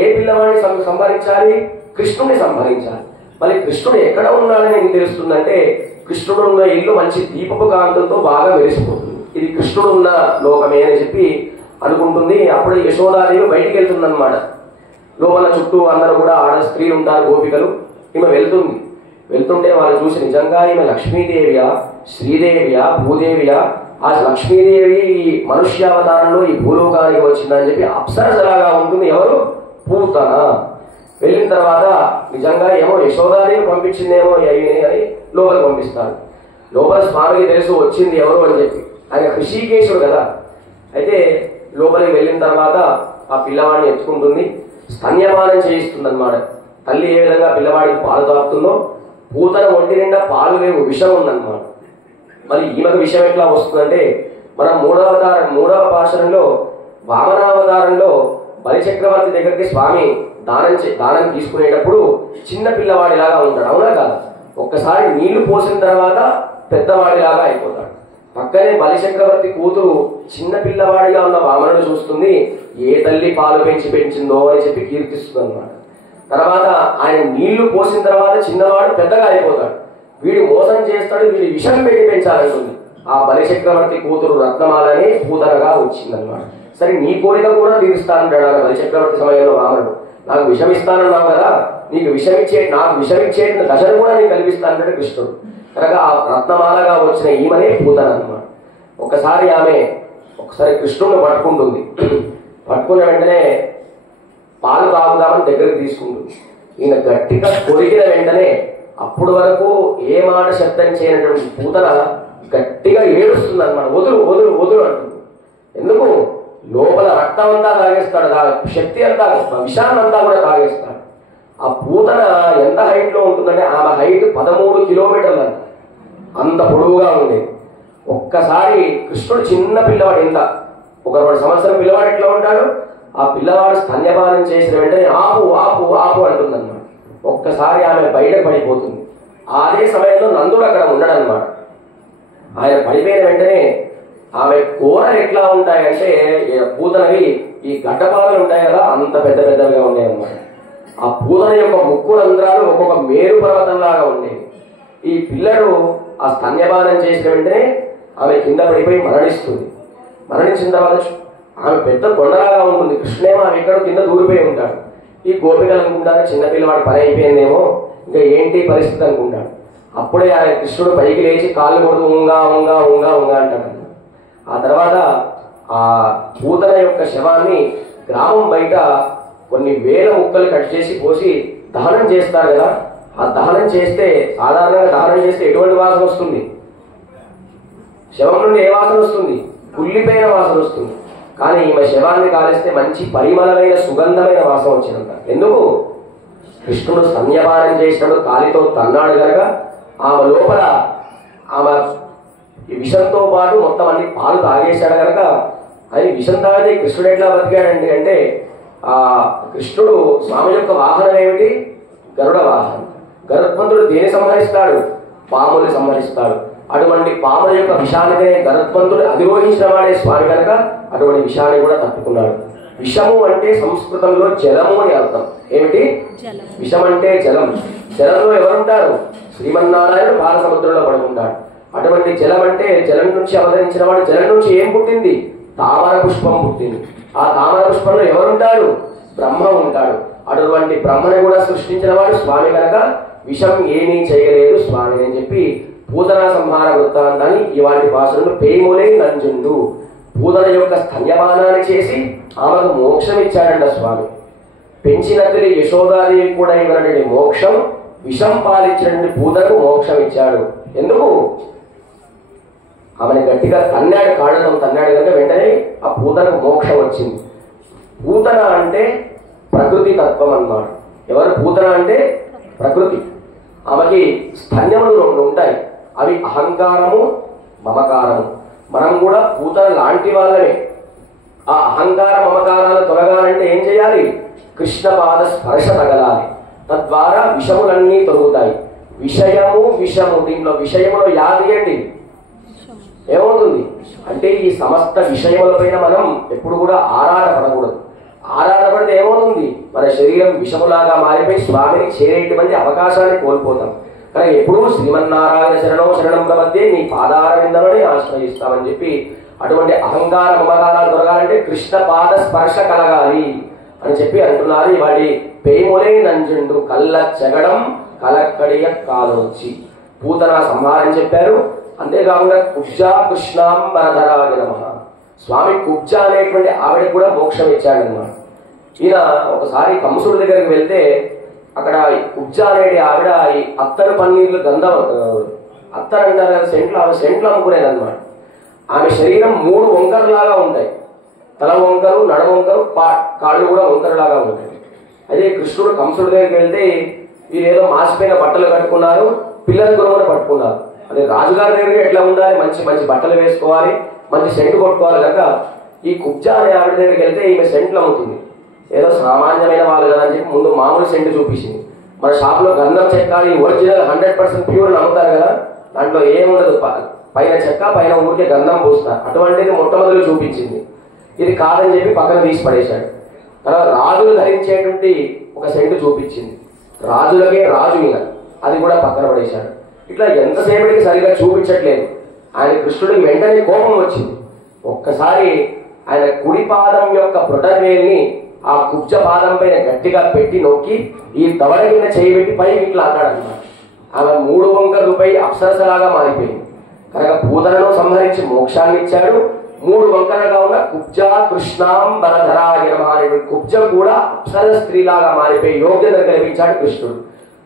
ఏ పిల్లవాడిని సంహరించాలి? కృష్ణుడిని సంహరించాలి. మరి కృష్ణుడు ఎక్కడ ఉన్నాడని నీకు తెలుస్తుందంటే కృష్ణుడు ఉన్న ఇల్లు మంచి దీపపు కాంతులతో బాగా వెలిసిపోతుంది, ఇది కృష్ణుడు ఉన్న లోకమే అని చెప్పి అనుకుంటుంది. అప్పుడు యశోదాదేవి బయటికి వెళ్తుందన్నమాట. లోపల చుట్టూ అందరూ కూడా ఆడ స్త్రీలు ఉంటారు, గోపికలు. ఈమె వెళ్తుంటే వాళ్ళు చూసి నిజంగా ఈమె లక్ష్మీదేవియా, శ్రీదేవియా, భూదేవియా? ఆ లక్ష్మీదేవి ఈ మనుష్యావతారంలో ఈ భూలోకానికి వచ్చిందని చెప్పి అప్సరసలాగా ఉంటుంది. ఎవరు? పూతన. వెళ్ళిన తర్వాత నిజంగా ఏమో యశోదాదేవి పంపించిందేమో అని లోపల పంపిస్తారు. లోపల స్వామికి తెలుసు వచ్చింది ఎవరు అని చెప్పి, ఆయన హృషికేశుడు కదా. అయితే లోపలికి వెళ్ళిన తర్వాత ఆ పిల్లవాడిని ఎత్తుకుంటుంది, స్తన్యపానం చేయిస్తుంది అన్నమాట. తల్లి ఏ విధంగా పిల్లవాడికి పాలు తాపుతుందో పూతన ఒంటి నిండా పాలు లేవు, విషం ఉందన్నమాట. మరి ఈమెకు విషయం ఎట్లా వస్తుందంటే మనం మూడవ పాశనంలో వామనావతారంలో బలిచక్రవర్తి దగ్గరికి స్వామి దానం తీసుకునేటప్పుడు చిన్న పిల్లవాడిలాగా ఉంటాడు, అవునా కాదు? ఒక్కసారి నీళ్లు పోసిన తర్వాత పెద్దవాడిలాగా అయిపోతాడు. పక్కనే బలిచక్రవర్తి కూతురు చిన్న పిల్లవాడిగా ఉన్న వామనుడు చూస్తుంది, ఏ తల్లి పాలు పెంచిందో అని చెప్పి కీర్తిస్తుంది అన్నమాట. తర్వాత ఆయన నీళ్లు పోసిన తర్వాత చిన్నవాడు పెద్దగా అయిపోతాడు, వీడు మోసం చేస్తాడు, వీడు విషం పెట్టి పెంచాలంటుంది. ఆ బలిచక్రవర్తి కూతురు రత్నమాలని పూతనగా వచ్చిందనమాట. సరే నీ కోరిక కూడా తీరుస్తానంటాడు ఆ బలిచక్రవర్తి సమయంలో వామనుడు. నాకు విషం ఇస్తానన్నావు కదా, నాకు విషమిచ్చే దశను కూడా నేను కల్పిస్తానంటే కృష్ణుడు. కనుక ఆ రత్నమాలగా వచ్చిన ఈమెనే పూతన అన్నమాట. ఒకసారి కృష్ణుడిని పట్టుకుంటుంది. పట్టుకున్న వెంటనే పాలు తాగుదామని దగ్గరికి తీసుకుంటుంది. ఈయన గట్టిగా కొరికిన వెంటనే అప్పుడు వరకు ఏ మాట శబ్దం చేయనటువంటి పూతన గట్టిగా ఏడుస్తుంది అన్నమాట. వదులు వదులు వదులు అంటుంది. ఎందుకు? లోపల రక్తం అంతా తాగేస్తాడు, శక్తి అంతా, విషాన్ని అంతా కూడా తాగేస్తాడు. ఆ పూతన ఎంత హైట్ లో ఉంటుందంటే ఆమె హైట్ 13 కిలోమీటర్లు అంత పొడవుగా ఉండేది. ఒక్కసారి కృష్ణుడు చిన్న పిల్లవాడు, ఇంత ఒక 2 సంవత్సరం పిల్లవాడు ఎట్లా ఉంటాడు, ఆ పిల్లవాడు స్తన్యపానం చేసిన వెంటనే ఆపు ఆపు ఆపు అంటుందన్నమాట. ఒక్కసారి ఆమె బయట పడిపోతుంది. అదే సమయంలో నందుడు అక్కడ ఉండడన్నమాట. ఆయన పడిపోయిన వెంటనే ఆమె కూరలు ఎట్లా ఉంటాయంటే పూతనవి ఈ గడ్డపారలు ఉంటాయి కదా, అంత పెద్ద పెద్దగా ఉన్నాయి అన్నమాట. ఆ పూతన యొక్క ముక్కు రంధ్రాలు ఒక్కొక్క మేరు పర్వతంలాగా ఉండేవి. ఈ పిల్లడు ఆ స్తన్యపానం చేసిన వెంటనే ఆమె కింద పడిపోయి మరణిస్తుంది. మరణించిన తర్వాత ఆమె పెద్ద కొండలాగా ఉంటుంది. కృష్ణేమో ఆమె ఎక్కడో కింద దూరిపోయి ఉంటాడు. ఈ గోపికలు అనుకుంటారు చిన్నపిల్లవాడు పని అయిపోయిందేమో, ఇంకా ఏంటి పరిస్థితి అనుకుంటాడు. అప్పుడే ఆయన కృష్ణుడు పైకి లేచి కాళ్ళు కొడుతూ ఉంగా ఉంగా ఉంగా ఉంగా అంటాడు. ఆ తర్వాత ఆ పూతన యొక్క శవాన్ని గ్రామం బయట కొన్ని వేల ముక్కలు కట్ చేసి పోసి దహనం చేస్తారు కదా. ఆ దహనం చేస్తే సాధారణంగా దహనం చేస్తే ఎటువంటి వాసన వస్తుంది? శవం నుండి ఏ వాసన వస్తుంది? కుళ్ళిపోయిన వాసన వస్తుంది. కానీ ఈమె శవాన్ని కాలిస్తే మంచి పరిమళమైన సుగంధమైన వాసన వచ్చినంత. ఎందుకు? కృష్ణుడు స్తన్యపానం చేసినప్పుడు కాలితో తన్నాడు కనుక ఆమె లోపల ఆమె విషంతో పాటు మొత్తం అన్ని పాలు తాగేశాడు కనుక అది విషం తాగితే కృష్ణుడు ఎట్లా బతికాడండి అంటే, ఆ కృష్ణుడు స్వామి యొక్క వాహనం ఏమిటి? గరుడ వాహనం. గరుత్మంతుడు దేని సంహరిస్తాడు? పాముని సంహరిస్తాడు. అటువంటి పాముల యొక్క విషానినే గరుత్మంతుడు అధిరోహించిన వాడే స్వామి కనుక అటువంటి విషాన్ని కూడా తట్టుకున్నాడు. విషము అంటే సంస్కృతంలో జలము అని అర్థం. ఏమిటి? విషం అంటే జలం. జలంలో ఎవరుంటారు? శ్రీమన్నారాయణుడు పాల సముద్రంలో పడుకుంటాడు. అటువంటి జలం అంటే జలం నుంచి అవతరించిన వాడు. జలం నుంచి ఏం పుట్టింది? తామర పుష్పం పుట్టింది. ఆ తామర పుష్పంలో ఎవరుంటాడు? బ్రహ్మ ఉంటాడు. అటువంటి బ్రహ్మని కూడా సృష్టించిన వాడు స్వామి కనుక విషం ఏమీ చేయలేదు స్వామి అని చెప్పి పూతన సంహార వృత్తాంతాన్ని ఇవాటి భాషలో పేములే నంజుండు, పూతన యొక్క స్తన్యపానాన్ని చేసి ఆమెకు మోక్షం ఇచ్చాడంట స్వామి. పెంచిన తల్లి యశోదాదేవి కూడా ఇవ్వనటువంటి మోక్షం విషం పాలించినటువంటి పూతనకు మోక్షం ఇచ్చాడు. ఎందుకు? ఆమెను గట్టిగా తన్నాడు, కాళ్ళతో తన్నాడు కనుక వెంటనే ఆ పూతనకు మోక్షం వచ్చింది. పూతన అంటే ప్రకృతి తత్వం అన్నమాట. ఎవరు పూతన అంటే? ప్రకృతి. ఆమెకి స్తన్యములు 2 ఉంటాయి. అవి అహంకారము, మమకారము. మనం కూడా పూతన లాంటి వాళ్ళమే. ఆ అహంకార మమకారాలు తొలగాలంటే ఏం చేయాలి? కృష్ణ పాద స్పర్శ తగలాలి. తద్వారా విషములన్నీ తొలుగుతాయి. విషయము విషము, దీంట్లో విషయములో యాదియండి ఏమవుతుంది అంటే ఈ సమస్త విషయములపైన మనం ఎప్పుడు కూడా ఆరాటపడకూడదు. ఆరాటపడితే ఏమవుతుంది? మన శరీరం విషములాగా మారిపోయి స్వామిని చేరేటువంటి అవకాశాన్ని కోల్పోతాం. కానీ ఎప్పుడూ శ్రీమన్నారాయణ శరణం శరణం ప్రపద్యే, నీ పాదార విందమని ఆశ్రయిస్తామని చెప్పి అటువంటి అహంకార మమకారాలు దొరకాలంటే కృష్ణ పాద స్పర్శ కలగాలి అని చెప్పి అంటున్నారు. వాడి పేములే నంజుండు కళ్ళ చెగడం కలక్కడియ కాలోచి పూతన సంహారం చెప్పారు. అంతేకాకుండా కుబ్జా కృష్ణాంబరధరాయ నమః, స్వామి కుబ్జా అనేటువంటి ఆవిడ కూడా మోక్షం ఇచ్చాడన్నమాట. ఈయన ఒకసారి కంసుడి దగ్గరికి వెళ్తే అక్కడ కుబ్జా అనేది ఆవిడ ఈ అత్తరు పన్నీర్లు గంధం అత్తరు అంటారు కదా, సెంట్లు, ఆమె సెంట్లు అమ్ముకునేదన్నమాట. ఆమె శరీరం 3 వంకరలాగా ఉంటాయి. తల వంకరు, నడ వంకరు, కాళ్ళు కూడా వంకరలాగా ఉంటాయి. అదే కృష్ణుడు కంసుడి దగ్గరికి వెళ్తే వీరేదో మాసిపోయిన బట్టలు కట్టుకున్నారు, పిల్లల గురువుని పట్టుకున్నారు. అదే రాజుగారి దగ్గరికి ఎట్లా ఉండాలి? మంచి మంచి బట్టలు వేసుకోవాలి, మంచి సెంటు కొట్టుకోవాలి కనుక ఈ కుబ్జా అనే ఆవిడ దగ్గరికి వెళ్తే ఈమె సెంట్లు అమ్ముతుంది. ఏదో సామాన్యమైన వాళ్ళు కదా అని చెప్పి ముందు మామూలు సెంటు చూపించింది. మన షాప్లో గంధం చెక్క ఒరిజినల్ 100% ప్యూర్ అమ్ముతారు కదా, దాంట్లో ఏముండదు, పైన చెక్క పైన ఊరికే గంధం పూస్తారు. అటువంటిది మొట్టమొదటి చూపించింది. ఇది కాదని చెప్పి పక్కన తీసి పడేశాడు. తర్వాత రాజులు ధరించేటువంటి ఒక సెంటు చూపించింది. రాజులకే రాజు ఈయన, అది కూడా పక్కన పడేశాడు. ఇట్లా ఎంతసేపటికి సరిగా చూపించట్లేదు. ఆయన కృష్ణుడికి వెంటనే కోపం వచ్చింది. ఒక్కసారి ఆయన కుడి పాదం యొక్క బ్రొటవేల్ని ఆ కుబ్జ పాదం పైన గట్టిగా పెట్టి నొక్కి ఈ దవడ కింద చేయబెట్టి పై ఇట్లా అన్నాడన్నమాట. ఆమె 3 వంకరలపై అప్సరసలాగా మారిపోయింది. కనుక పూతనను సంహరించి మోక్షాన్ని ఇచ్చాడు. 3 వంకరలుగా ఉన్న కుబ్జా కృష్ణాంబరధరాయ నమః అనే కుబ్జ కూడా అప్సర స్త్రీలాగా మారిపోయి యోగ్యత కల్పించాడు కృష్ణుడు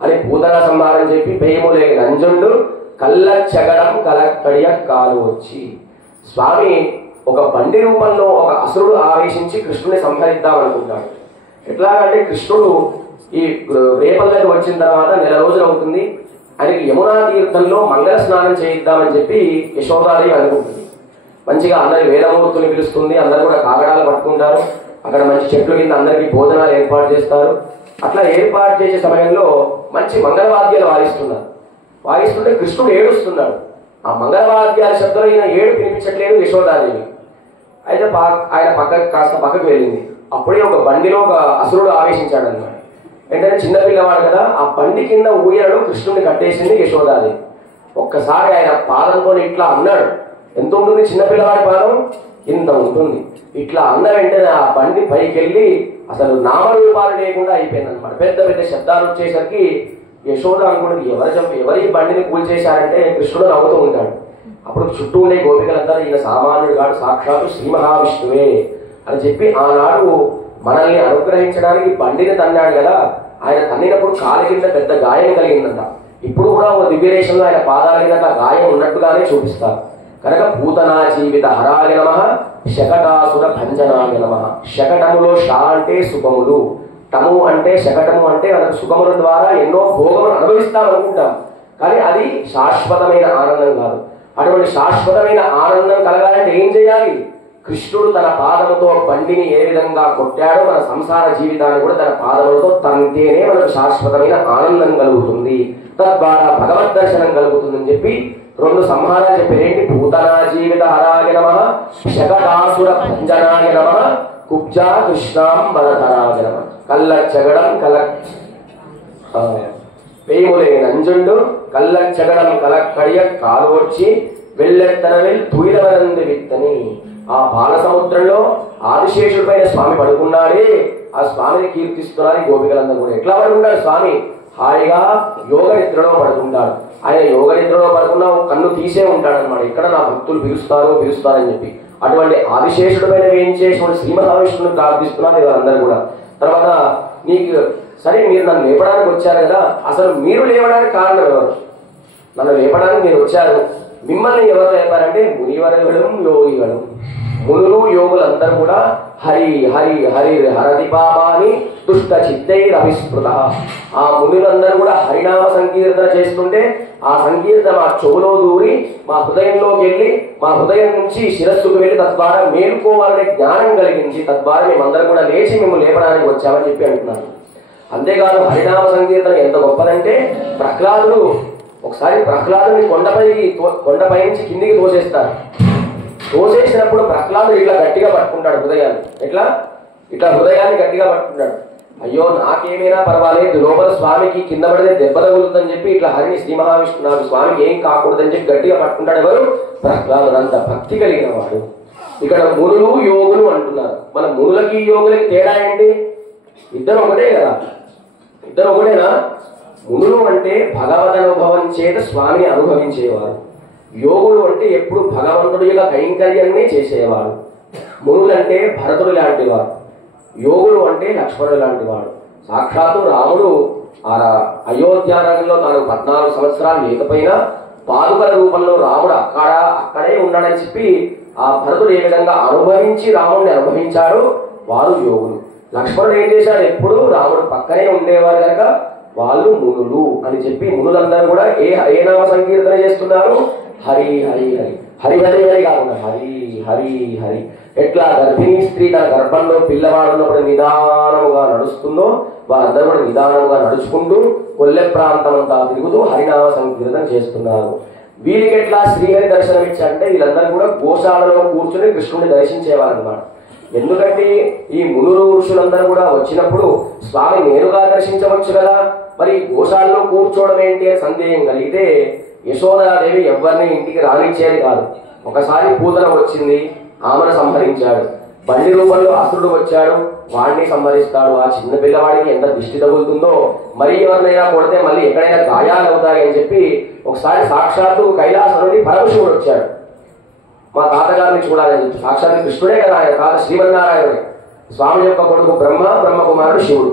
అని పూతన సంహారం చెప్పి పేములే నంజుండు కళ్ళ చెగడం కలక్కడియ కాలు వచ్చి. స్వామి ఒక బండి రూపంలో ఒక అసురుడు ఆవేశించి కృష్ణుని సంహరిద్దాం అనుకుంటాడు. ఎట్లాగంటే కృష్ణుడు ఈ రేపల్లకి వచ్చిన తర్వాత 1 రోజులు అవుతుంది, ఆయనకి యమునా తీర్థంలో మంగళ స్నానం చేయిద్దామని చెప్పి యశోదాదేవి అనుకుంటుంది. మంచిగా అందరి వేదమూర్తుని పిలుస్తుంది, అందరు కూడా కాగడాలు పట్టుకుంటారు, అక్కడ మంచి చెట్లు కింద అందరికీ భోజనాలు ఏర్పాటు చేస్తారు. అట్లా ఏర్పాటు చేసే సమయంలో మంచి మంగళవాద్యాలు వాయిస్తుంటే కృష్ణుడు ఏడుస్తున్నాడు. ఆ మంగళవాద్యాల శబ్దం ఈయన ఏడు వినిపించట్లేదు యశోదాదేవి. అయితే ఆయన కాస్త పక్కకు వెళ్ళింది. అప్పుడే ఒక బండిలో ఒక అసురుడు ఆవేశించాడు అన్నమాట. ఏంటంటే చిన్నపిల్లవాడు కదా, ఆ బండి కింద ఊయలలో కృష్ణుడిని కట్టేసింది యశోదాదేవి. ఒక్కసారి ఆయన పాదంతో ఇట్లా అన్నాడు. ఎంత ఉంటుంది చిన్నపిల్లవాడి పాదం? ఇంత ఉంటుంది. ఇట్లా అన్న వెంటనే ఆ బండి పైకి వెళ్ళి అసలు నామరూపాలు లేకుండా అయిపోయింది అనమాట. పెద్ద పెద్ద శబ్దాలు వచ్చేసరికి యశోద అనుకున్నది ఎవరి బండిని కూల్చేశారంటే కృష్ణుడు నవ్వుతూ ఉంటాడు. అప్పుడు చుట్టూ ఉండే గోపికలంతా ఈయన సామాన్యుడు కాడు, సాక్షాత్తు శ్రీ మహావిష్ణువే అని చెప్పి ఆనాడు మనల్ని అనుగ్రహించడానికి బండిని తన్నాడు కదా, ఆయన తన్నినప్పుడు కాలి కింద పెద్ద గాయం కలిగిందంట. ఇప్పుడు కూడా ఒక దివ్యరేషంలో ఆయన పాదాల కింద గాయం ఉన్నట్టుగానే చూపిస్తారు. కనుక పూతనా జీవిత హరాయ నమః, శకటాసుర భంజనాయ నమః. శకటములో షా అంటే సుఖములు, టము అంటే శకటము అంటే మనకు సుఖముల ద్వారా ఎన్నో భోగములు అనుభవిస్తాం అనుకుంటాం, కానీ అది శాశ్వతమైన ఆనందం కాదు. అటువంటి శాశ్వతమైన ఆనందం కలగాలంటే ఏం చేయాలి? కృష్ణుడు తన పాదముతో బండిని ఏ విధంగా కొట్టాడో మన సంసార జీవితాన్ని కూడా తన పాదములతో తంతేనే మనకు శాశ్వతమైన ఆనందం కలుగుతుంది, తద్వారా భగవద్ దర్శనం కలుగుతుందని చెప్పి 2 సంహారాలు చెప్పారు. ఏంటి? పూతనా జీవిత హరాయ నమః, శకటాసుర భంజనాయ నమః, కుబ్జా కృష్ణాంబరధరాయ నమః. కల్లచ్చగడం పేములే నంజుండు కల్లచ్చగడం కలక్కడియ కాలోడ్చి వెళ్ళెత్తనవెల్ తుయిరవనంది విత్తని. ఆ బాలసముద్రంలో ఆదిశేషుడి పైన స్వామి పడుకున్నాడే, ఆ స్వామిని కీర్తిస్తున్నారు గోపికలందరూ కూడా. ఎట్లా పడుకుంటాడు స్వామి? హాయిగా యోగ నిద్రలో పడుకుంటాడు. ఆయన యోగ నిద్రలో పడుకున్న కన్ను తీసే ఉంటాడు అనమాట. ఇక్కడ నా భక్తులు పిలుస్తారని చెప్పి అటువంటి ఆదిశేషుడి పైన వేయించేటువంటి శ్రీ మహావిష్ణువుని ప్రార్థిస్తున్నారు అందరూ కూడా. తర్వాత నీకు సరే, మీరు నన్ను లేపడానికి వచ్చారు కదా, అసలు మీరు లేవడానికి కారణం ఎవరు? నన్ను లేపడానికి మీరు వచ్చారు, మిమ్మల్ని ఎవరు లేపారంటే మునివరగడం యోగిగడం. మునులు యోగులందరూ కూడా హరి హరి హరి హరతి పాపాని దుష్ట చిత్తైరవిస్మృత. ఆ మునులందరూ కూడా హరినామ సంకీర్తన చేస్తుంటే ఆ సంకీర్తన మా చెవులో దూరి మా హృదయంలోకి వెళ్ళి మా హృదయం నుంచి శిరస్సుకు వెళ్ళి తద్వారా మేలుకోవాలనే జ్ఞానం కలిగించి తద్వారా మేమందరం కూడా లేచి మేము లేపడానికి వచ్చామని చెప్పి అంటున్నారు. అంతేకాదు హరినామ సంకీర్తన ఎంత గొప్పదంటే ప్రహ్లాదుడు ఒకసారి ప్రహ్లాదుని కొండపై నుంచి కిందికి తోసేసినప్పుడు ప్రహ్లాదుడు ఇట్లా గట్టిగా పట్టుకుంటాడు హృదయాన్ని. ఇట్లా హృదయాన్ని గట్టిగా పట్టుకుంటాడు. అయ్యో నాకేమైనా పర్వాలేదు, లోపల స్వామికి కింద పడితే దెబ్బ తగులుతుందని చెప్పి ఇట్లా హరిని శ్రీ మహావిష్ణు నాకు స్వామికి ఏం కాకూడదని చెప్పి గట్టిగా పట్టుకుంటాడు. ఎవరు? ప్రహ్లాదుడు. అంత భక్తి కలిగిన వాడు. ఇక్కడ మునులు యోగులు అంటున్నారు. మన మునులకి యోగులకి తేడా ఏంటి? ఇద్దరు ఒకటే కదా, ఇద్దరు ఒకటేనా? మునులు అంటే భగవద్ అనుభవం చేత స్వామిని అనుభవించేవారు. యోగులు అంటే ఎప్పుడు భగవంతుడి యొక్క కైంకర్యాన్ని చేసేవారు. మునులంటే భరతుడు లాంటి వారు, యోగులు అంటే లక్ష్మణుడు లాంటి వాడు. సాక్షాత్తు రాముడు ఆ అయోధ్యారంగంలో తాను 14 సంవత్సరాలు లేకపోయినా పాదుకల రూపంలో రాముడు అక్కడే ఉన్నాడని చెప్పి ఆ భరతుడు ఏ విధంగా అనుభవించి రాముడిని అనుభవించాడు వారు యోగులు. లక్ష్మణుడు ఏం చేశాడు? ఎప్పుడు రాముడు పక్కనే ఉండేవారు కనుక వాళ్ళు మునులు అని చెప్పి మునులందరూ కూడా ఏ నామ సంకీర్తన చేస్తున్నారు? హరి హరి హరి. హరి హరి హరి కాకుండా హరి హరి హరి. ఎట్లా గర్భిణీ స్త్రీ తన గర్భంలో పిల్లవాడు ఉన్నప్పుడు నిదానముగా నడుస్తుందో వారందరూ కూడా నిదానముగా నడుచుకుంటూ కొల్లె ప్రాంతం అంతా తిరుగుతూ హరినామ సంకీర్తన చేస్తున్నారు. వీరికి ఎట్లా శ్రీహరి దర్శనం ఇచ్చారంటే వీళ్ళందరూ కూడా గోశాలలో కూర్చొని కృష్ణుడిని దర్శించేవారు అన్నమాట. ఎందుకంటే ఈ మునులు ఋషులందరూ కూడా వచ్చినప్పుడు స్వామి నేరుగా దర్శించవచ్చు కదా, మరి గోశాలలో కూర్చోవడం ఏంటి అని సందేహం కలిగితే యశోదాదేవి ఎవరిని ఇంటికి రానిచ్చేది కాదు. ఒకసారి పూతన వచ్చింది, ఆమెను సంహరించాడు. బండి రూపంలో అసురుడు వచ్చాడు, వాడిని సంహరిస్తాడు. ఆ చిన్న పిల్లవాడికి ఎంత దిష్టి తగులుతుందో, మరి ఎవరినైనా కొడితే మళ్ళీ ఎక్కడైనా గాయాలు అవుతాయని చెప్పి ఒకసారి సాక్షాత్తు కైలాసం నుండి పరమశివుడు వచ్చాడు. మా తాతగారిని చూడాలని చెప్పి సాక్షాత్ కృష్ణుడే కదా, ఆయన తాత శ్రీమన్నారాయణుడే. స్వామి యొక్క కొడుకు బ్రహ్మకుమారుడు శివుడు.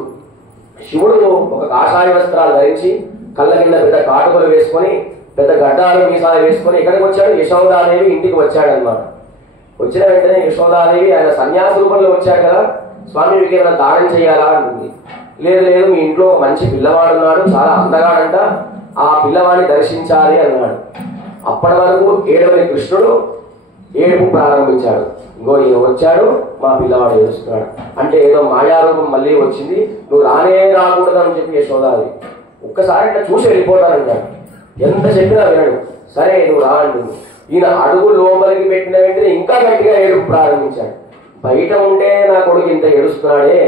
శివుడు ఒక కాషాయ వస్త్రాలు ధరించి కళ్ళ కింద పెద్ద కాటుకలు వేసుకొని పెద్ద గడ్డాలు మీసాలు వేసుకొని ఎక్కడికి వచ్చాడు? యశోదాదేవి ఇంటికి వచ్చాడు అనమాట. వచ్చిన వెంటనే యశోదాదేవి ఆయన సన్యాస రూపంలో వచ్చారు కదా, స్వామి మీకు ఏమైనా దానం చేయాలా అంటుంది. లేదు లేదు, మీ ఇంట్లో ఒక మంచి పిల్లవాడు ఉన్నాడు, చాలా అందగాడంట, ఆ పిల్లవాడిని దర్శించాలి అన్నాడు. అప్పటి వరకు ఏడవని కృష్ణుడు ఏడుపు ప్రారంభించాడు. ఇంకో ఈయన వచ్చాడు, మా పిల్లవాడు ఏడుస్తున్నాడు అంటే ఏదో మాయారూపం మళ్ళీ వచ్చింది, నువ్వు రానే రాకూడదు అని చెప్పి యశోదాదేవి ఒక్కసారి ఇట్లా చూసి వెళ్ళిపోతానంటాడు. ఎంత చెప్పినా వినడు. సరే నువ్వు రా అంటుంది. ఈయన అడుగు లోపలికి పెట్టిన వెంటనే ఇంకా గట్టిగా ఏడుపు ప్రారంభించాడు. బయట ఉంటే నా కొడుకు ఇంత ఏడుస్తున్నాడే,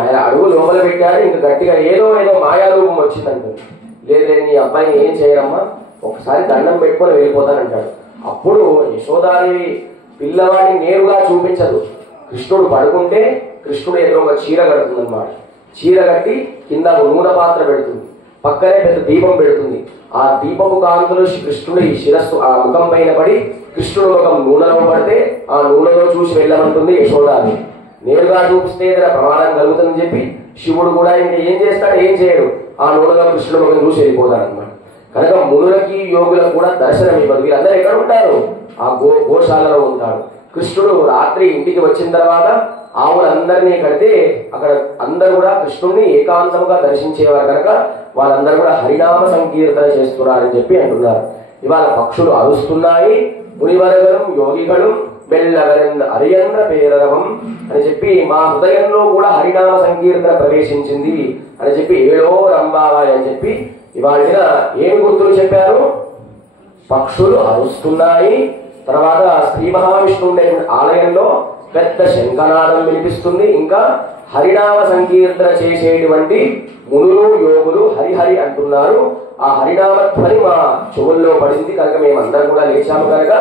ఆయన అడుగు లోపల పెట్టాడు, ఇంకా గట్టిగా ఏదో మాయారూపం వచ్చిందంటుంది. లేదు నీ అబ్బాయిని ఏం చేయరమ్మా, ఒకసారి దండం పెట్టుకొని వెళ్ళిపోతానంటాడు. అప్పుడు యశోదాదేవి పిల్లవాడిని నేరుగా చూపించదు. కృష్ణుడు పడుకుంటే కృష్ణుడు ఏదో ఒక చీర కడుతుంది అన్నమాట. చీర కట్టి కింద నూనె పాత్ర పెడుతుంది, పక్కనే పెద్ద దీపం పెడుతుంది. ఆ దీపపు కాంతులు కృష్ణుడి శిరస్సు ఆ ముఖం పైన పడి కృష్ణుడు ముఖం నూనెలో పడితే ఆ నూనెలో చూసి వెళ్ళమంటుంది యశోదాదేవి. నేరుగా చూపిస్తే ఏదైనా ప్రమాదం కలుగుతుందని చెప్పి శివుడు కూడా ఇంకా ఏం చేస్తాడు, ఏం చేయడు, ఆ నూనెలో కృష్ణుడు ముఖం చూసి వెళ్ళిపోతాడు అనమాట. కనుక మునులకి యోగులకు కూడా దర్శనం ఇవ్వదు. వీళ్ళందరూ ఎక్కడ ఉంటారు, ఆ గోశాలలో ఉంటాడు. కృష్ణుడు రాత్రి ఇంటికి వచ్చిన తర్వాత ఆవులందరినీ కడితే అక్కడ అందరూ కూడా కృష్ణుడిని ఏకాంతముగా దర్శించేవారు కనుక వాళ్ళందరూ కూడా హరినామ సంకీర్తన చేస్తున్నారని చెప్పి అంటున్నారు. ఇవాళ పక్షులు అరుస్తున్నాయి, మునివరగలం యోగిగలం వెళ్ళవరెంద అరియంద్ర పేరవం అని చెప్పి మా హృదయంలో కూడా హరినామ సంకీర్తన ప్రవేశించింది అని చెప్పి ఏడో రంబావాయ్ అని చెప్పి ఇవాళ ఏమి గుర్తులు చెప్పారు, పక్షులు అరుస్తున్నాయి. తర్వాత శ్రీ మహావిష్ణువుండే ఆలయంలో పెద్ద శంఖనాదం వినిపిస్తుంది. ఇంకా హరినామ సంకీర్తన చేసేటువంటి మునులు యోగులు హరిహరి అంటున్నారు. ఆ హరినామ ధ్వని మా చెవుల్లో పడింది కనుక మేమందరం కూడా లేచాము కనుక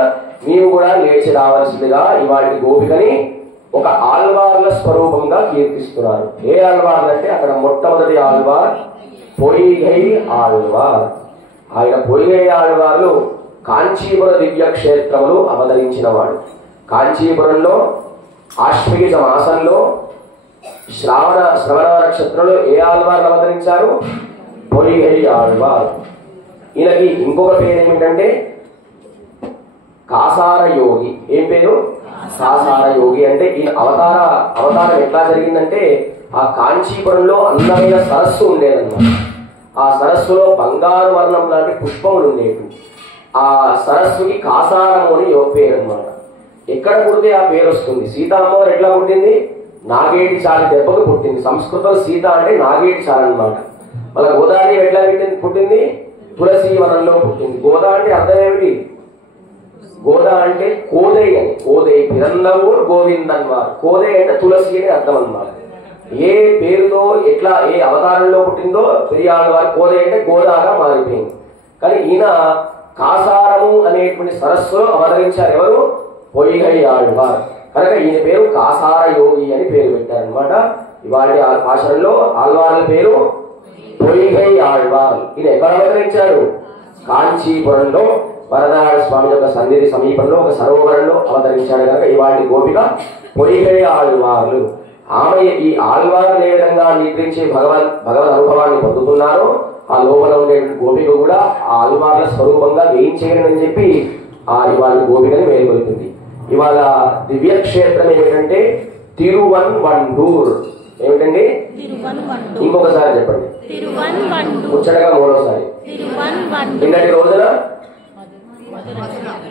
నీవు కూడా లేచి రావాల్సిందిగా ఇవాటి గోపికని ఒక ఆళ్వార్ల స్వరూపంగా కీర్తిస్తున్నారు. ఏ ఆళ్వార్లు అంటే అక్కడ మొట్టమొదటి ఆళ్వార్ పొయ్గై ఆళ్వార్. ఆయన పొయ్గై ఆళ్వార్లు కాంచీపుర దివ్య క్షేత్రములు అవతరించిన వాడు. కాంచీపురంలో ఆశ్వయుజ మాసంలో శ్రవణ నక్షత్రంలో ఏ ఆళ్వార్లు అవతరించారు, పొయ్గై ఆళ్వార్. ఈయనకి ఇంకొక పేరు ఏమిటంటే కాసార యోగి. ఏం పేరు, కాసార యోగి. అంటే ఈయన అవతారం ఎట్లా జరిగిందంటే ఆ కాంచీపురంలో అందమైన సరస్సు ఉండేదన్నమాట. ఆ సరస్సులో బంగారు వర్ణం లాంటి పుష్పములు ఉండేవి. ఆ సరస్సుకి కాసారము అని పేరు అన్నమాట. ఎక్కడ పుడితే ఆ పేరు వస్తుంది. సీతామ్మవారు ఎట్లా పుట్టింది, నాగేటి చాలి దెబ్బకు పుట్టింది. సంస్కృతం సీత అంటే నాగేటి చాలి అన్నమాట. మళ్ళీ గోదావరి ఎట్లా పుట్టింది, తులసి వనంలో పుట్టింది. గోదా అంటే అర్థం ఏమిటి, గోదా అంటే కోదై అని, కోదై పిరందవూర్ గోవిందన్వార్. కోదై అంటే తులసి అని అర్థం అన్నమాట. ఏ పేరుతో ఎట్లా ఏ అవతారంలో పుట్టిందో పెరియాళ్ళవారి కోదై అంటే గోదాగా మారిపోయింది. కానీ ఈయన కాసారము అనేటువంటి సరస్సులో అవతరించారు. ఎవరు, పొయ్గై ఆళ్వార్. కనుక ఈయన పేరు కాసార యోగి అని పేరు పెట్టారనమాట. ఇవాళ భాషల్లో ఆళ్వార్ల పేరు పొయ్గై ఆళ్వార్. ఈయన ఎక్కడ అవతరించారు, కాంచీపురంలో వరదరాజ స్వామి యొక్క సన్నిధి సమీపంలో ఒక సరోవరంలో అవతరించాడు కనుక ఇవాళ గోపిక పొయ్గై ఆళ్వార్లు. ఆమె ఈ ఆళ్వార్లు ఏ విధంగా నిద్రించే భగవద్ అనుభవాన్ని పొందుతున్నారో ఆ లోపల ఉండే గోపిక కూడా ఆ ఆళ్వార్ల స్వరూపంగా వేయించేయని చెప్పి ఆ ఇవాళ గోపికని మేలుకొల్పింది. ఇవాళ దివ్యక్షేత్రం ఏమిటంటే తిరువన్వండూర్. ఏమిటండి, ఇంకొకసారి చెప్పండి, ముచ్చటగా మూడోసారి. నిన్నటి రోజున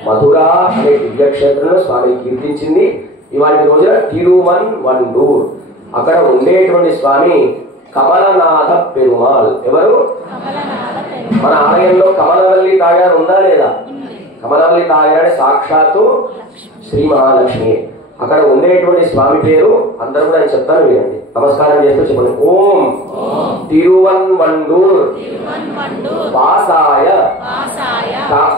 మధుర అనే దివ్యక్షేత్రంలో స్వామిని కీర్తించింది. ఇవాళ రోజున తిరువన్వండూర్ అక్కడ ఉండేటువంటి స్వామి కమలనాథ పెరుమాల్. ఎవరు, మన ఆలయంలో కమలవల్లి తాయారు ఉందా లేదా, కమలవల్లి తాయారు సాక్షాత్తు శ్రీ మహాలక్ష్మి. అక్కడ ఉండేటువంటి స్వామి పేరు అందరూ కూడా నేను చెప్తాను, వినండి. నమస్కారం చేస్తూ చెప్పండి. ఓం తిరువన్వండూర్ వాసాయ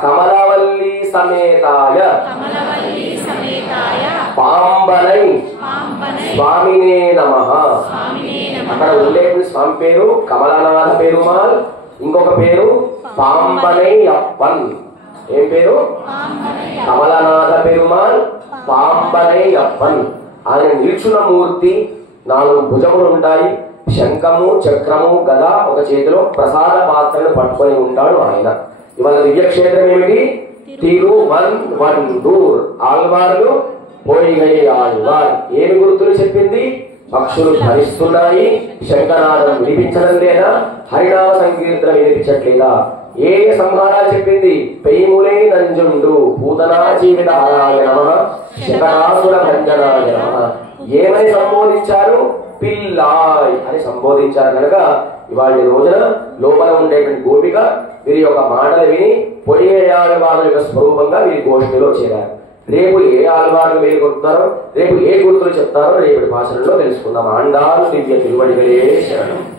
కమలవల్లి సమేతాయ పాంబనై స్వామినే నమః. అక్కడ ఉండేటువంటి స్వామి పేరు కమలనాథ పెరుమాల్, ఇంకొక పేరు పాంబనై అప్పన్. ఏం పేరు, కమలనాథ పెరుమాల్ పాంబనై అప్పన్. ఆయన నిల్చున్న మూర్తి, 4 భుజములు ఉంటాయి, శంఖము చక్రము గద ఒక చేతిలో ప్రసాద పాత్రను పట్టుకొని ఉంటాడు ఆయన. ఇవాళ దివ్యక్షేత్రం ఏమిటి, తిరువన్వండూర్. ఆళ్వార్లు పొయ్యై ఆళ్వార్ ఏమి గుర్తులు చెప్పింది? పక్షులు ధ్వనిస్తున్నాయి, శంఖనాదం వినిపించడం లేదా, హరినామ సంకీర్తన వినిపించట్లేదా? ఏ సంహారాలు చెప్పింది? పెయిములై నంజుండు, పూతనా జీవిత హరాయ నమః, శకటాసుర భంజనాయ నమః. ఏమని సంబోధించారు? పిల్లాయ్ అని సంబోధించారు. కనుక ఇవాళ రోజున లోపల ఉండేటువంటి గోపిక వీరి యొక్క మాటలు విని పొయ్యే ఆళ్వార్ల యొక్క స్వరూపంగా వీరి గోష్ఠిలో చేరారు. రేపు ఏ ఆళ్వార్లు మీరు కొడతారో, రేపు ఏ గుర్తులు చెప్తారో రేపటి భాషల్లో తెలుసుకుందాం. ఆండాలు దివ్య తిరువడిగలే శరణం.